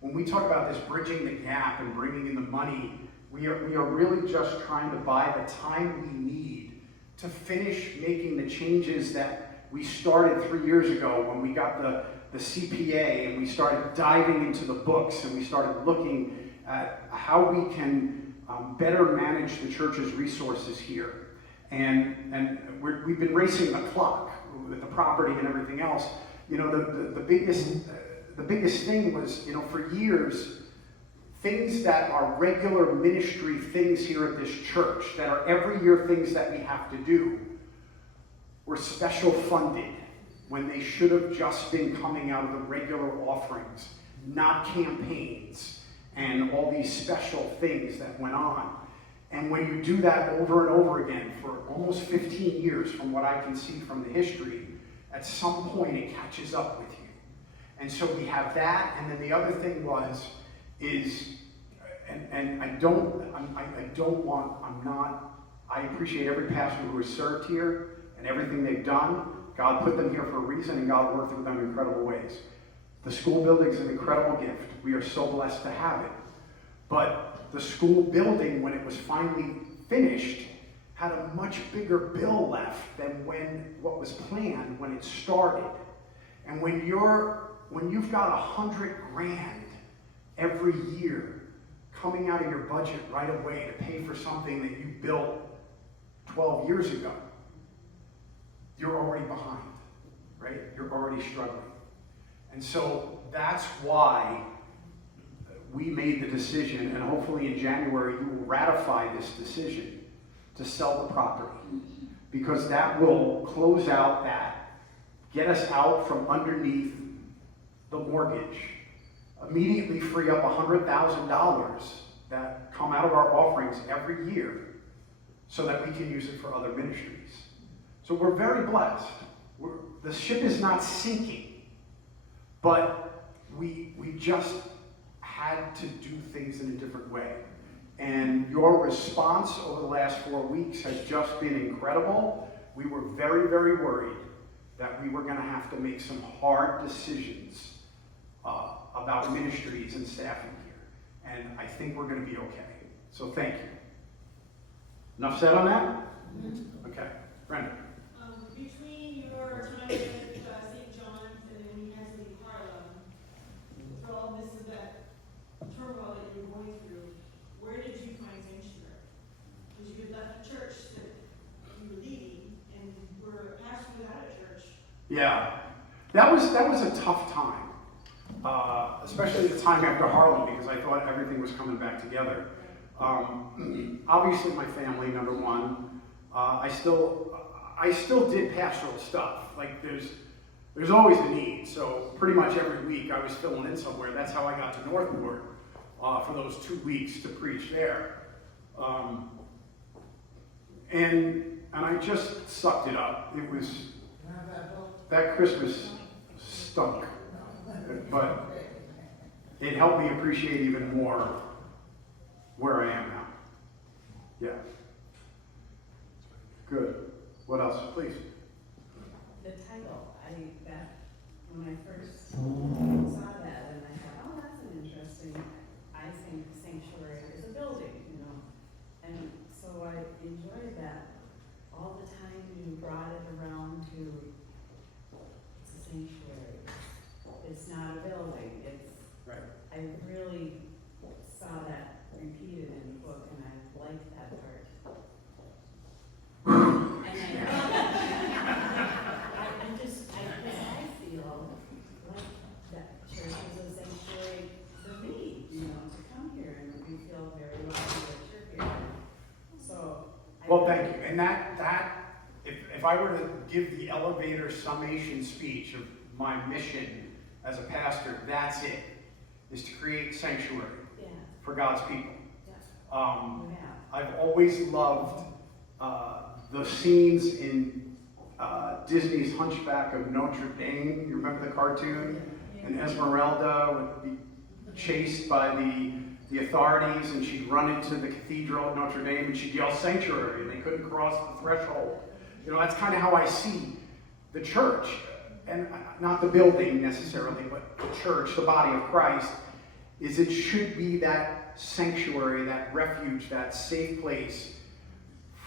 When we talk about this bridging the gap and bringing in the money, we are really just trying to buy the time we need to finish making the changes that we started 3 years ago when we got the CPA and we started diving into the books and we started looking at how we can better manage the church's resources here. And we've been racing the clock with the property and everything else. You know, the biggest thing was, you know, for years, things that are regular ministry things here at this church, that are every year things that we have to do, were special funded when they should have just been coming out of the regular offerings, not campaigns and all these special things that went on. And when you do that over and over again for almost 15 years, from what I can see from the history, at some point it catches up with you. And so we have that, and then the other thing I appreciate every pastor who has served here and everything they've done. God put them here for a reason, and God worked with them in incredible ways. The school building is an incredible gift. We are so blessed to have it. But the school building, when it was finally finished, had a much bigger bill left than what was planned when it started. And when you've got $100,000 every year coming out of your budget right away to pay for something that you built 12 years ago, you're already behind, right? You're already struggling. And so that's why we made the decision, and hopefully in January you will ratify this decision to sell the property, because that will close out that, get us out from underneath the mortgage, immediately free up $100,000 that come out of our offerings every year so that we can use it for other ministries. So we're very blessed. The ship is not sinking, but we just had to do things in a different way. And your response over the last 4 weeks has just been incredible. We were very, very worried that we were going to have to make some hard decisions about ministries and staffing here. And I think we're going to be okay. So thank you. Enough said on that? Mm-hmm. Okay. Brenda. Between your time at St. John's and then when you had to leave Harlem, for all this and that turmoil that you were going through, where did you find sanctuary? Because you had left the church that you were leaving and were a pastor without a church. Yeah, that was a tough time, especially the time after Harlem, because I thought everything was coming back together. Obviously, my family, number one. I still did pastoral stuff. Like there's always a need. So pretty much every week I was filling in somewhere. That's how I got to Northport for those 2 weeks to preach there. And I just sucked it up. It was, that Christmas stunk, but it helped me appreciate even more where I am now. Yeah. Good. What else, please? The title, when I first saw that, and I thought, oh, that's an interesting, I think sanctuary is a building, and so I enjoyed that. All the time you brought it around to, it's a sanctuary, it's not a building, Right. I really saw that repeated in the book, and I liked that part. And I feel like that church is a sanctuary for me, to come here, and we feel very lucky that you're here. So. Well, thank you. And if I were to give the elevator summation speech of my mission as a pastor, that's it, is to create sanctuary Yeah. for God's people. Yeah. I've always loved the scenes in Disney's Hunchback of Notre Dame. You remember the cartoon? And Esmeralda would be chased by the authorities, and she'd run into the cathedral at Notre Dame, and she'd yell sanctuary, and they couldn't cross the threshold. That's kind of how I see the church, and not the building necessarily, but the church, the body of Christ, is it should be that sanctuary, that refuge, that safe place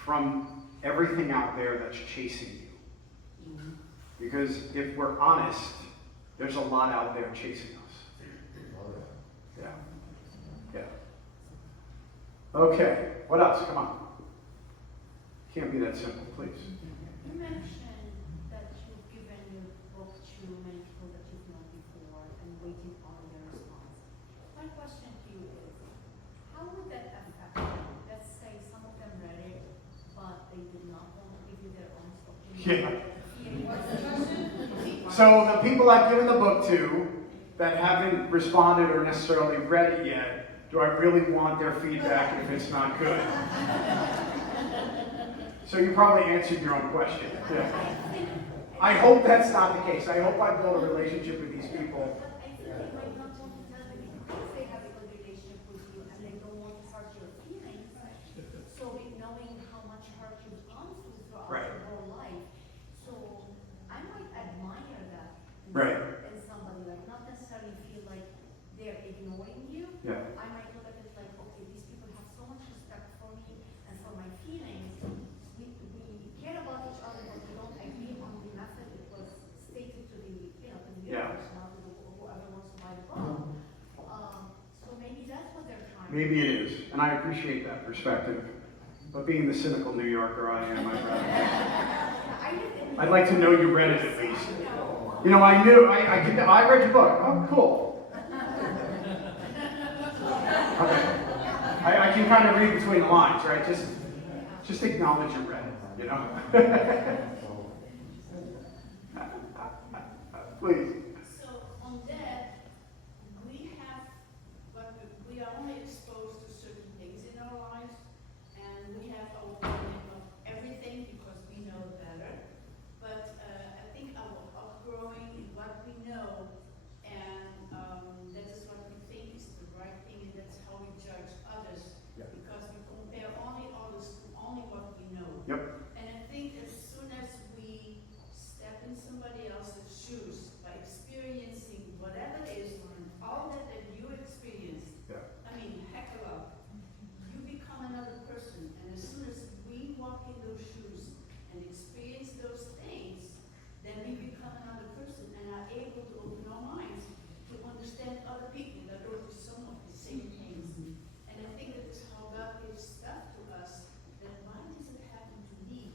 from everything out there that's chasing you. Mm-hmm. Because if we're honest, there's a lot out there chasing us. Yeah. Yeah. Okay, what else? Come on. Can't be that simple, please. You mentioned that you've given your book to many people that you've known before and waiting on their response. My question to you is, how would that affect you? Let's say some of them read it, but they did not want to give you their own opinion. Yeah. So the people I've given the book to that haven't responded or necessarily read it yet, do I really want their feedback if it's not good? So you probably answered your own question. Yeah. I hope that's not the case. I hope I've built a relationship with these people. But I think they might not want to tell you because they have a good relationship with you and they don't want to hurt your feelings. So knowing how much hurt you've gone through throughout Right. your whole life. So I might admire that Right. in somebody, like not necessarily feel like they're ignoring you. Yeah. I might look at it like, okay, these people have so much respect for me and for my feelings. We care about each other, but we don't agree on the method it was stated to the, to the Yeah. universe, not to whoever wants to buy the book. So maybe that's what they're trying. Maybe it is, and I appreciate that perspective. But being the cynical New Yorker I am, I'd like to know you read it at least. I read your book. Oh, cool. Okay. I can kind of read between the lines, right? Just acknowledge you read it, Please. So on that, we are only exposed to certain things in our lives, and we have our opinion of everything because we know better. But I think our outgrowing in what we know, and that is what we think is the right thing, and that's how we judge others. Yeah. Because we compare only others to only what we know. Yep. And I think as soon as we step in somebody else's shoes by experiencing whatever it is, all that you experienced, Yeah. I mean, heck of a lot, you become another person. And as soon as we walk in those shoes and experience those things, then we become another person and are able to open our minds to understand other people that go through some of the same things. And I think that is how God gives stuff to us, that why does it happen to me?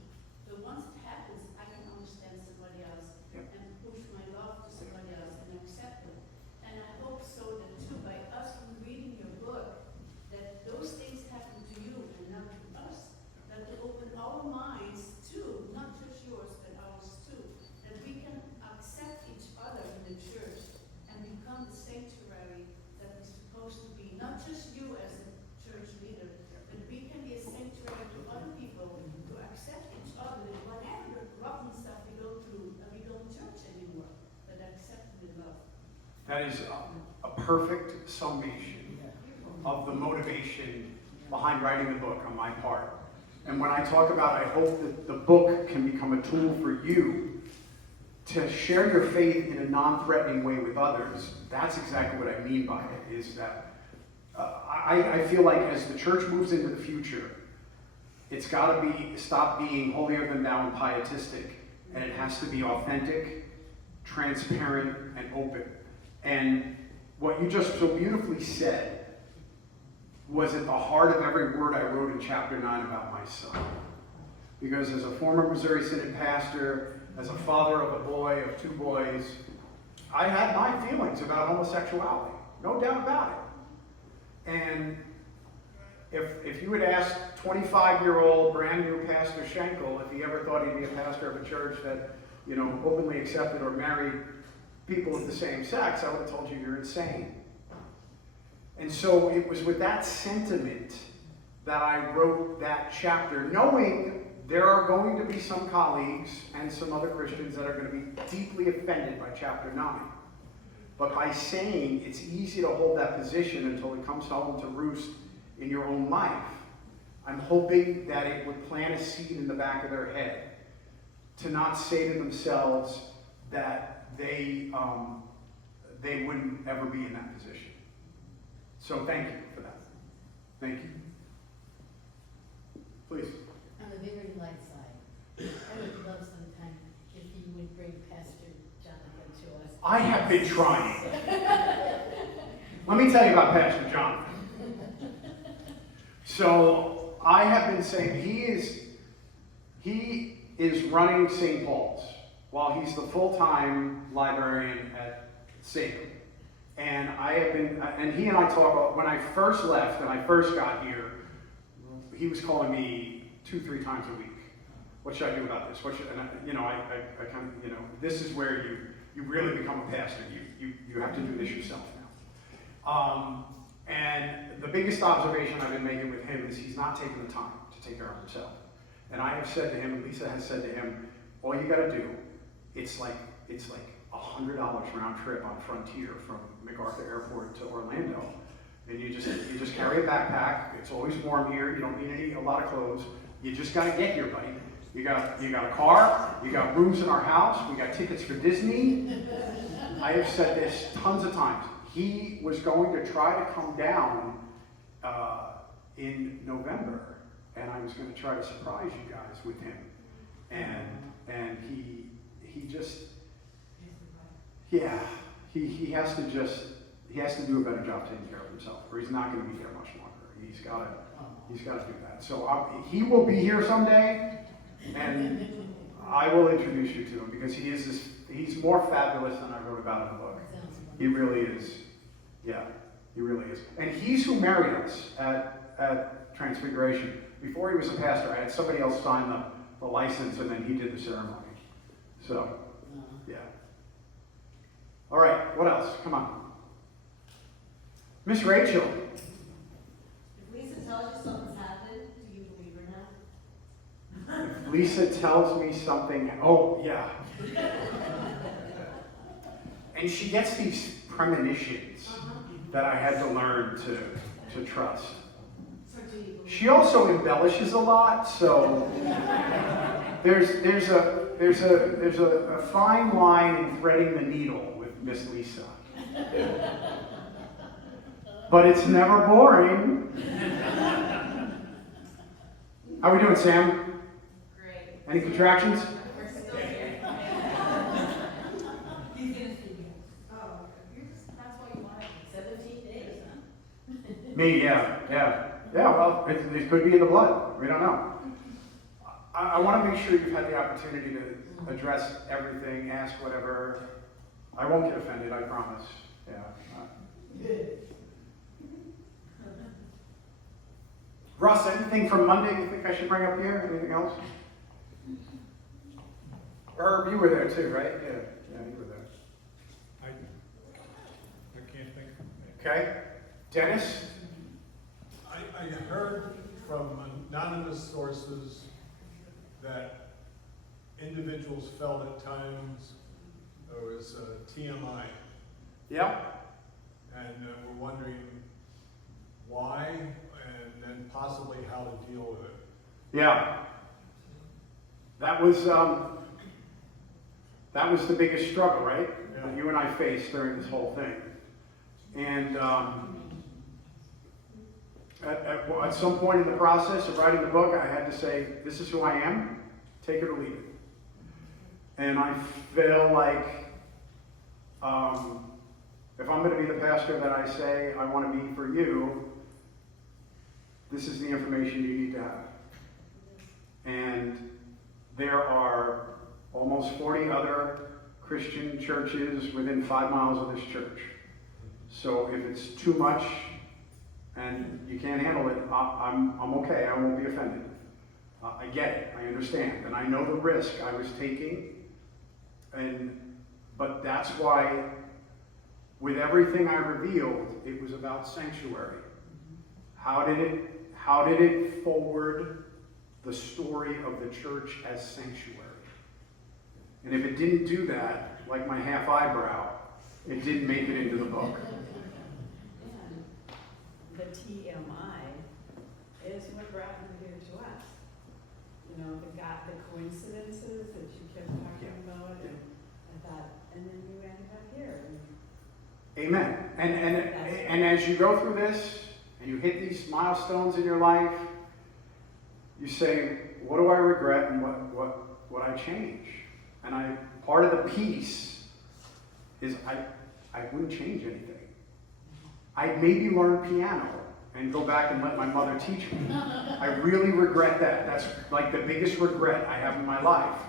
But once it happens, I can understand somebody else Yep. and push my love to somebody else and accept it. And I hope so that too, by us reading your book, that those things happen to you and not to us, that to open our minds too, not just yours, but ours too, that we can accept each other in the church and become the sanctuary that we're supposed to be, not just you as a church leader, but we can be a sanctuary to other people to accept each other, that whatever the rotten stuff we go through, that we don't judge anymore, but accept with love. That is a perfect summation of the motivation behind writing the book on my part. And when I talk about, I hope that the book can become a tool for you to share your faith in a non-threatening way with others. That's exactly what I mean by it, is that I feel like as the church moves into the future, it's got to stop being holier than thou and pietistic, and it has to be authentic, transparent, and open. And what you just so beautifully said was at the heart of every word I wrote in chapter 9 about my son. Because as a former Missouri Synod pastor, as a father of a boy, of 2 boys, I had my feelings about homosexuality, no doubt about it. And if you had asked 25-year-old brand new Pastor Schenkel if he ever thought he'd be a pastor of a church that, openly accepted or married people of the same sex, I would have told you you're insane. And so it was with that sentiment that I wrote that chapter, knowing there are going to be some colleagues and some other Christians that are going to be deeply offended by chapter 9. But by saying it's easy to hold that position until it comes home to roost in your own life, I'm hoping that it would plant a seed in the back of their head to not say to themselves that they wouldn't ever be in that position. So thank you for that. Thank you. Please. On the very light side, I would love sometime if you would bring Pastor Jonathan to us. I have been trying. Let me tell you about Pastor Jonathan. So I have been saying he is running St. Paul's while he's the full-time librarian at Salem. And he and I talk about, when I first left and I first got here, he was calling me 2-3 times a week. What should I do about this? I kind of, this is where you really become a pastor. You have to do this yourself now. And the biggest observation I've been making with him is he's not taking the time to take care of himself. And I have said to him, and Lisa has said to him, all you got to do, it's like $100 round trip on Frontier from MacArthur Airport to Orlando. And you just carry a backpack. It's always warm here. You don't need a lot of clothes. You just got to get here, buddy. You got a car. You got rooms in our house. We got tickets for Disney. I have said this tons of times. He was going to try to come down in November, and I was going to try to surprise you guys with him. And he just, yeah, he has to do a better job taking care of himself, or he's not going to be there much longer. He's got to do that. So he will be here someday, and I will introduce you to him because he's more fabulous than I wrote about in the book. He really is. Yeah, he really is. And he's who married us at Transfiguration. Before he was a pastor, I had somebody else sign the license, and then he did the ceremony. So, yeah. All right, what else? Come on. Miss Rachel. If Lisa tells you something's happened, do you believe her now? If Lisa tells me something, oh, yeah. And she gets these premonitions that I had to learn to trust. So do you believe She also embellishes a lot, so there's a fine line in threading the needle with Miss Lisa. But it's never boring. How are we doing, Sam? Great. Any contractions? We're still here. He's gonna see you. Oh, that's why you want it. 17 days, huh? Me, yeah. Well, it could be in the blood. We don't know. I want to make sure you've had the opportunity to address everything, ask whatever. I won't get offended, I promise. Yeah. Russ, anything from Monday you think I should bring up here? Anything else? Herb, you were there too, right? Yeah, you were there. I can't think. Okay. Dennis? I heard from anonymous sources that individuals felt at times there was TMI, Yep. and we're wondering why, and then possibly how to deal with it. Yeah. That was the biggest struggle, right? Yeah. That you and I faced during this whole thing. And at some point in the process of writing the book, I had to say, this is who I am, take it or leave it. And I feel like if I'm going to be the pastor that I say I want to be for you, this is the information you need to have. And there are almost 40 other Christian churches within 5 miles of this church. So if it's too much and you can't handle it, I'm okay. I won't be offended. I get it. I understand. And I know the risk I was taking. But that's why, with everything I revealed, it was about sanctuary. How did it forward the story of the church as sanctuary? And if it didn't do that, like my half eyebrow, it didn't make it into the book. And the TMI is what brought you here to us. You know, the coincidences that you kept talking about, and I thought, and then you ended up here. Amen. And as you go through this, and you hit these milestones in your life, you say, what do I regret and what I change? And part of the peace is I wouldn't change anything. I'd maybe learn piano and go back and let my mother teach me. I really regret that. That's like the biggest regret I have in my life.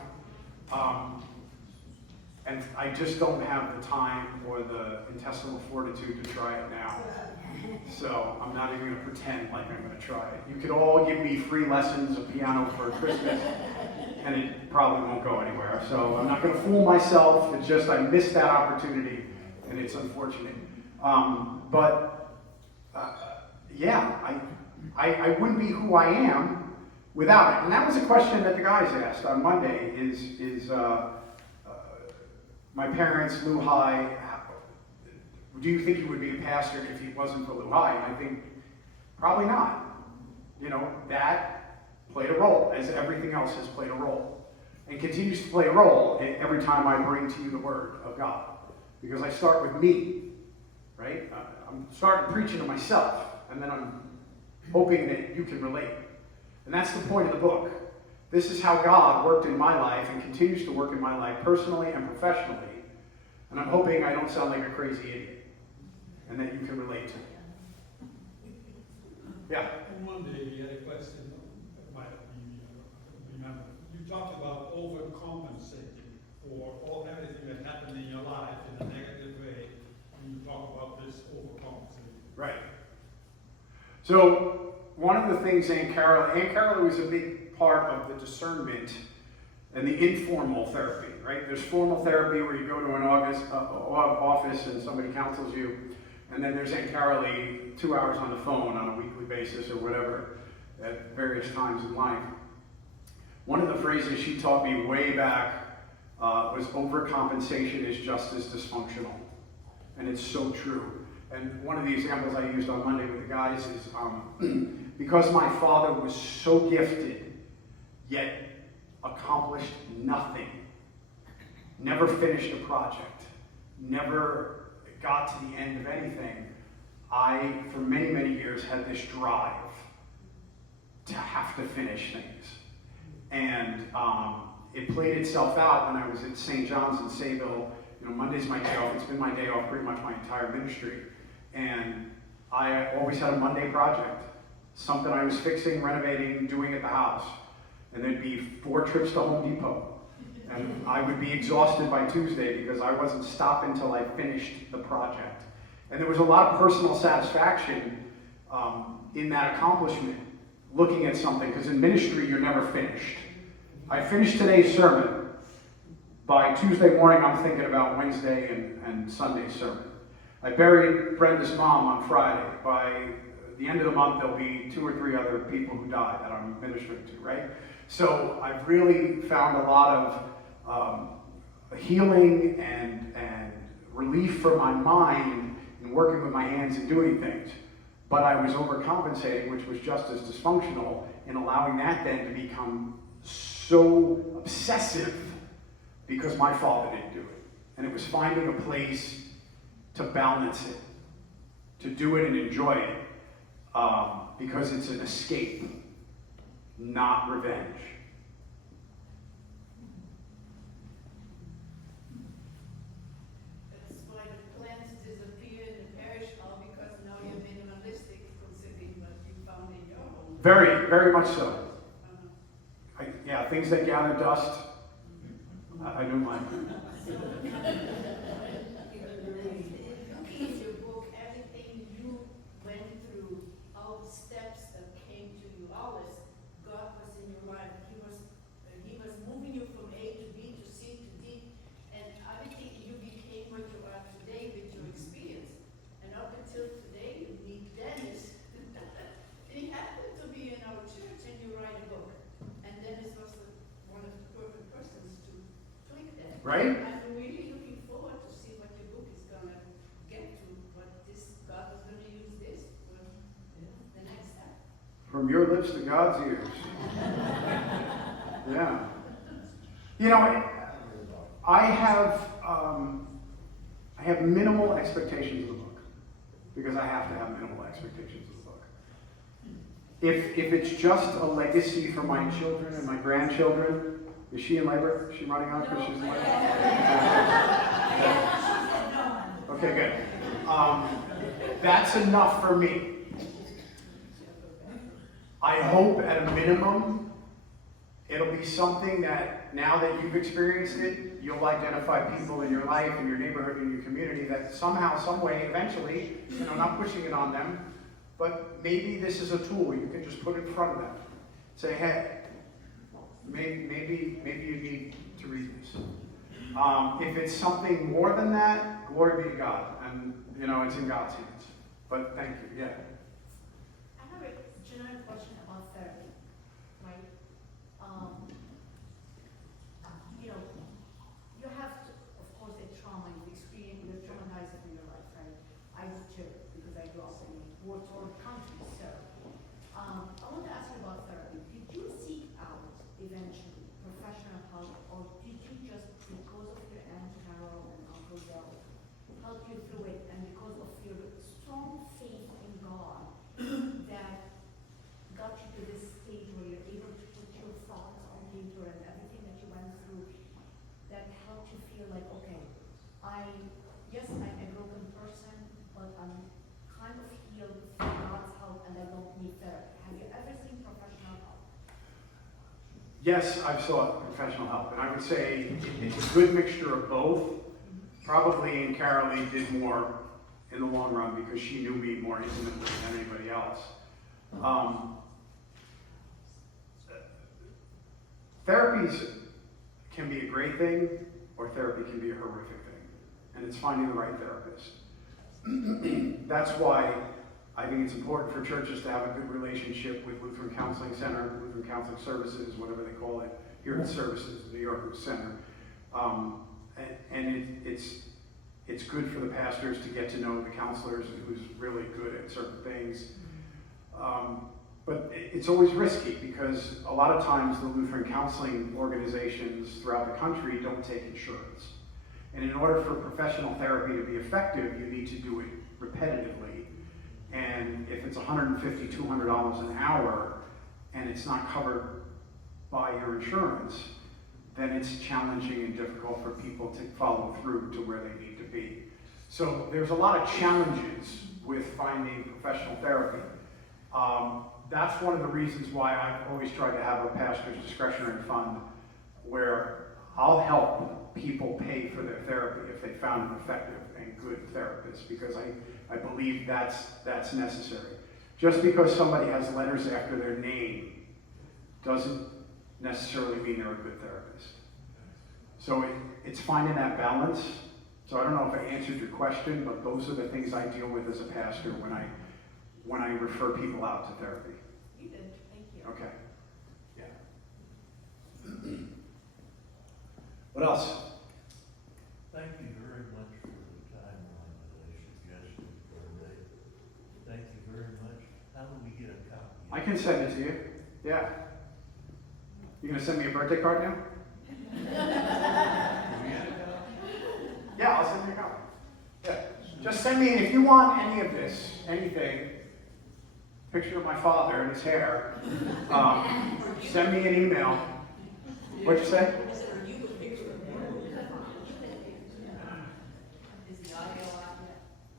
And I just don't have the time or the intestinal fortitude to try it now. So I'm not even going to pretend like I'm going to try it. You could all give me free lessons of piano for Christmas, and it probably won't go anywhere. So I'm not going to fool myself. It's just I missed that opportunity, and it's unfortunate. Yeah, I wouldn't be who I am without it. And that was a question that the guys asked on Monday. My parents, Lou High, do you think he would be a pastor if he wasn't for Lou High? And I think probably not. You know, that played a role, as everything else has played a role. And continues to play a role every time I bring to you the Word of God. Because I start with me, right? I'm starting preaching to myself, and then I'm hoping that you can relate. And that's the point of the book. This is how God worked in my life and continues to work in my life personally and professionally. And I'm hoping I don't sound like a crazy idiot and that you can relate to me. Yeah? On Monday, you had a question, that might be, remember. You talked about overcompensating for everything that happened in your life in a negative way. And you talk about this overcompensating. Right. So, one of the things Aunt Carol was a big part of the discernment and the informal therapy, right? There's formal therapy where you go to an office and somebody counsels you, and then there's Aunt Carolee 2 hours on the phone on a weekly basis or whatever at various times in life. One of the phrases she taught me way back was overcompensation is just as dysfunctional, and it's so true. And one of the examples I used on Monday with the guys is because my father was so gifted, yet accomplished nothing, never finished a project, never got to the end of anything, I, for many, many years, had this drive to have to finish things. And it played itself out when I was at St. John's in Sayville. You know, Monday's my day off. It's been my day off pretty much my entire ministry. And I always had a Monday project. Something I was fixing, renovating, doing at the house. And there'd be 4 trips to Home Depot. And I would be exhausted by Tuesday because I wasn't stopping until I finished the project. And there was a lot of personal satisfaction in that accomplishment, looking at something, because in ministry you're never finished. I finished today's sermon. By Tuesday morning I'm thinking about Wednesday and Sunday's sermon. I buried Brenda's mom on Friday. By the end of the month there'll be 2 or 3 other people who died that I'm ministering to, right? So I've really found a lot of healing and relief for my mind in working with my hands and doing things. but I was overcompensating, which was just as dysfunctional, in allowing that then to become so obsessive because my father didn't do it. And it was finding a place to balance it, to do it and enjoy it, because it's an escape, not revenge. That's why the plants disappear in the parish hall, because now you're minimalistic considering what you found in your home. Very, very much so. Yeah, things that gather dust, I don't mind. Looking in your book, everything you went through, all the steps that came to you, always God was in your life. He was moving you from A to B to C to D, and everything you became what you are today with your experience. And up until today, you meet Dennis, and he happened to be in our church, and you write a book. And Dennis was one of the perfect persons to click that. Right? I'm really looking forward to see what your book is gonna get to, what this, God is gonna use this for the next step. From your lips to God's ears. Yeah. You know, I have minimal expectations of the book, because I have to have minimal expectations of the book. If it's just a legacy for my children and my grandchildren, is she in labor? Is she running on because she's in labor? Okay, good. That's enough for me. I hope at a minimum, it'll be something that now that you've experienced it, you'll identify people in your life, in your neighborhood, in your community that somehow, some way, eventually, not pushing it on them, but maybe this is a tool you can just put in front of them. Say, hey, maybe you need to read this. If it's something more than that, glory be to God. And, it's in God's hands. But thank you, yeah. I have a general question about therapy, right? You have to, of course, a trauma you've experienced, you're traumatized in your life, right? I was too, because I grew up in a war-torn country, so. I want to ask you about therapy. Did you seek out, eventually, professional help, or did you just, because of your Aunt Carol and Uncle Joe, help you through it, and because of your strong faith in God, that got you to this stage where you're able to put your thoughts on paper and everything that you went through, that helped you feel like, okay, yes, I'm a broken person, but I'm kind of healed through God's help and I don't need therapy. Have you ever seen professional help? Yes, I've sought professional help, and I would say it's a good mixture of both. Probably Carolee did more in the long run because she knew me more intimately than anybody else. Therapies can be a great thing, or therapy can be a horrific thing, and it's finding the right therapist. That's why I think it's important for churches to have a good relationship with Lutheran Counseling Center, Lutheran Counseling Services, whatever they call it, here at Services, New York Center. It's good for the pastors to get to know the counselors and who's really good at certain things. But it's always risky because a lot of times the Lutheran counseling organizations throughout the country don't take insurance. And in order for professional therapy to be effective, you need to do it repetitively. And if it's $150, $200 an hour, and it's not covered by your insurance, then it's challenging and difficult for people to follow through to where they need to be. So there's a lot of challenges with finding professional therapy. That's one of the reasons why I've always tried to have a pastor's discretionary fund where I'll help people pay for their therapy if they found an effective and good therapist, because I believe that's necessary. Just because somebody has letters after their name doesn't necessarily mean they're a good therapist. So it's finding that balance. So I don't know if I answered your question, but those are the things I deal with as a pastor when I refer people out to therapy. You did, thank you. Okay. Yeah. What else? Thank you very much for the timeline that I suggested for today. Thank you very much can send it to you. Yeah. You gonna send me a birthday card now? Yeah, I'll send you a copy. Yeah. Just send me, if you want any of this, anything, picture of my father and his hair, send me an email. What'd you say?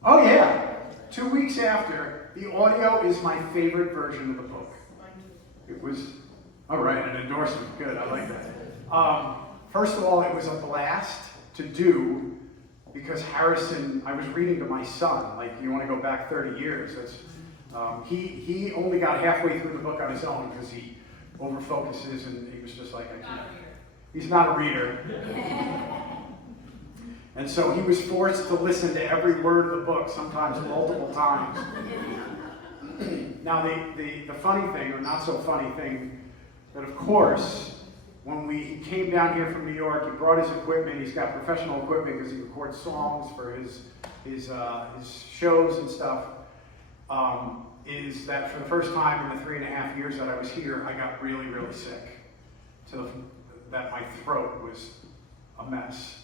Oh yeah. 2 weeks after, the audio is my favorite version of the book. It was, all right, an endorsement. Good, I like that. First of all, it was a blast to do because Harrison, I was reading to my son, like you want to go back 30 years. That's, he only got halfway through the book on his own because he overfocuses and he was just like, I can't. He's not a reader. And so he was forced to listen to every word of the book, sometimes multiple times. Now the funny thing, or not so funny thing, that of course, when he came down here from New York, he brought his equipment. He's got professional equipment because he records songs for his shows and stuff. Is that for the first time in the 3.5 years that I was here, I got really, really sick, to that my throat was a mess.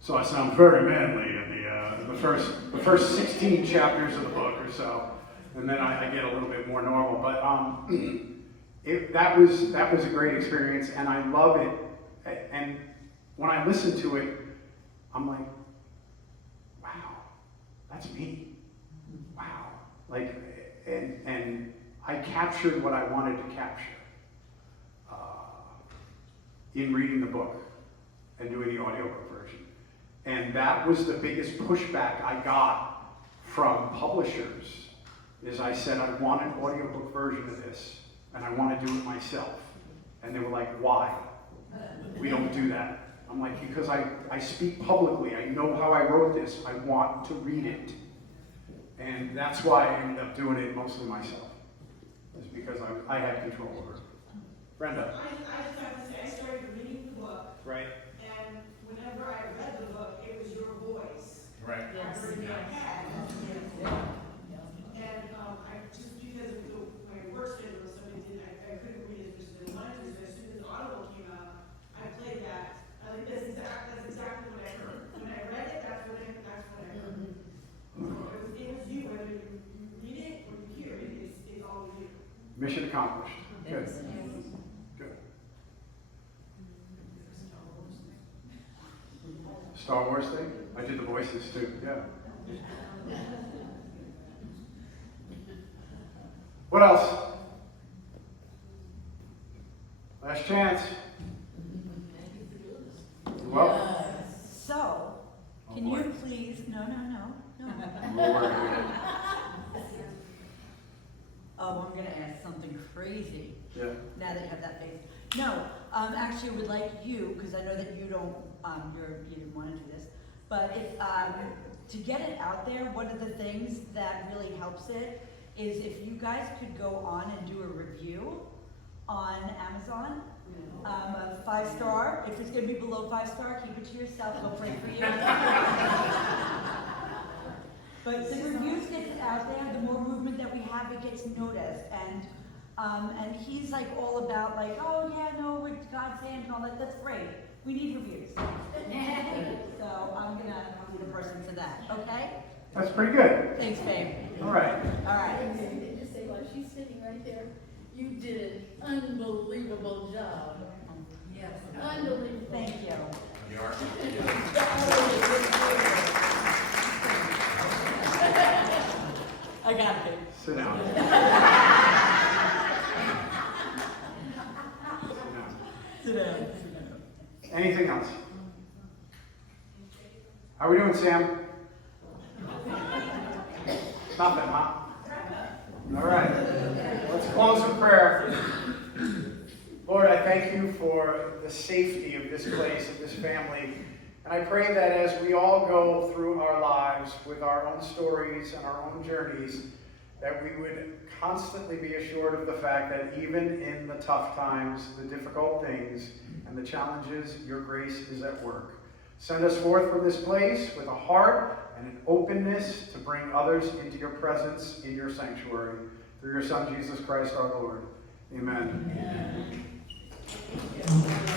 So I sound very manly in the first 16 chapters of the book or so, and then I get a little bit more normal. But that was a great experience, and I love it. And when I listen to it, I'm like, wow, that's me. Wow, like, and I captured what I wanted to capture in reading the book and doing the audiobook version. And that was the biggest pushback I got from publishers, is I said I want an audiobook version of this, and I want to do it myself. And they were like, why? We don't do that. I'm like, because I speak publicly. I know how I wrote this. I want to read it. And that's why I ended up doing it mostly myself. It's because I had control over it. Brenda. I just have to say, I started reading the book. Right. And whenever I read the book, it was your voice. Right. I heard in my head. And I just, because of my work schedule or something, I couldn't read it just in Luncheon. So as soon as Audible came out, I played that. I think that's exactly what I heard. When I read it, that's what I heard. It was you, whether you read it or you hear it, it's all you. Mission accomplished. Good. Good. Star Wars thing? I did the voices too, yeah. What else? Last chance. Well, So, can boy. you please, no. Lord. Oh, I'm gonna ask something crazy. Yeah. Now that you have that face. No, actually, I would like you, because I know that you don't, you didn't want to do this, but if, to get it out there, one of the things that really helps it is if you guys could go on and do a review on Amazon, a 5-star. If it's gonna be below 5-star, keep it to yourself, we'll pray for you. But the reviews get out there, the more movement that we have, it gets noticed. And he's like all about like, oh yeah, no, with God's hand and all that, that's great. We need reviews. So I'm gonna be the person for that, okay? That's pretty good. Thanks, babe. All right. All right. And just say, while she's sitting right there, you did an unbelievable job. Yes. Unbelievable. Thank you. I got it. Sit down. Sit down. Anything else? How are we doing, Sam? Nothing, huh? All right. Let's close with prayer. Lord, I thank you for the safety of this place, of this family. And I pray that as we all go through our lives with our own stories and our own journeys, that we would constantly be assured of the fact that even in the tough times, the difficult things, and the challenges, your grace is at work. Send us forth from this place with a heart and an openness to bring others into your presence in your sanctuary. Through your Son, Jesus Christ our Lord. Amen. Thank you.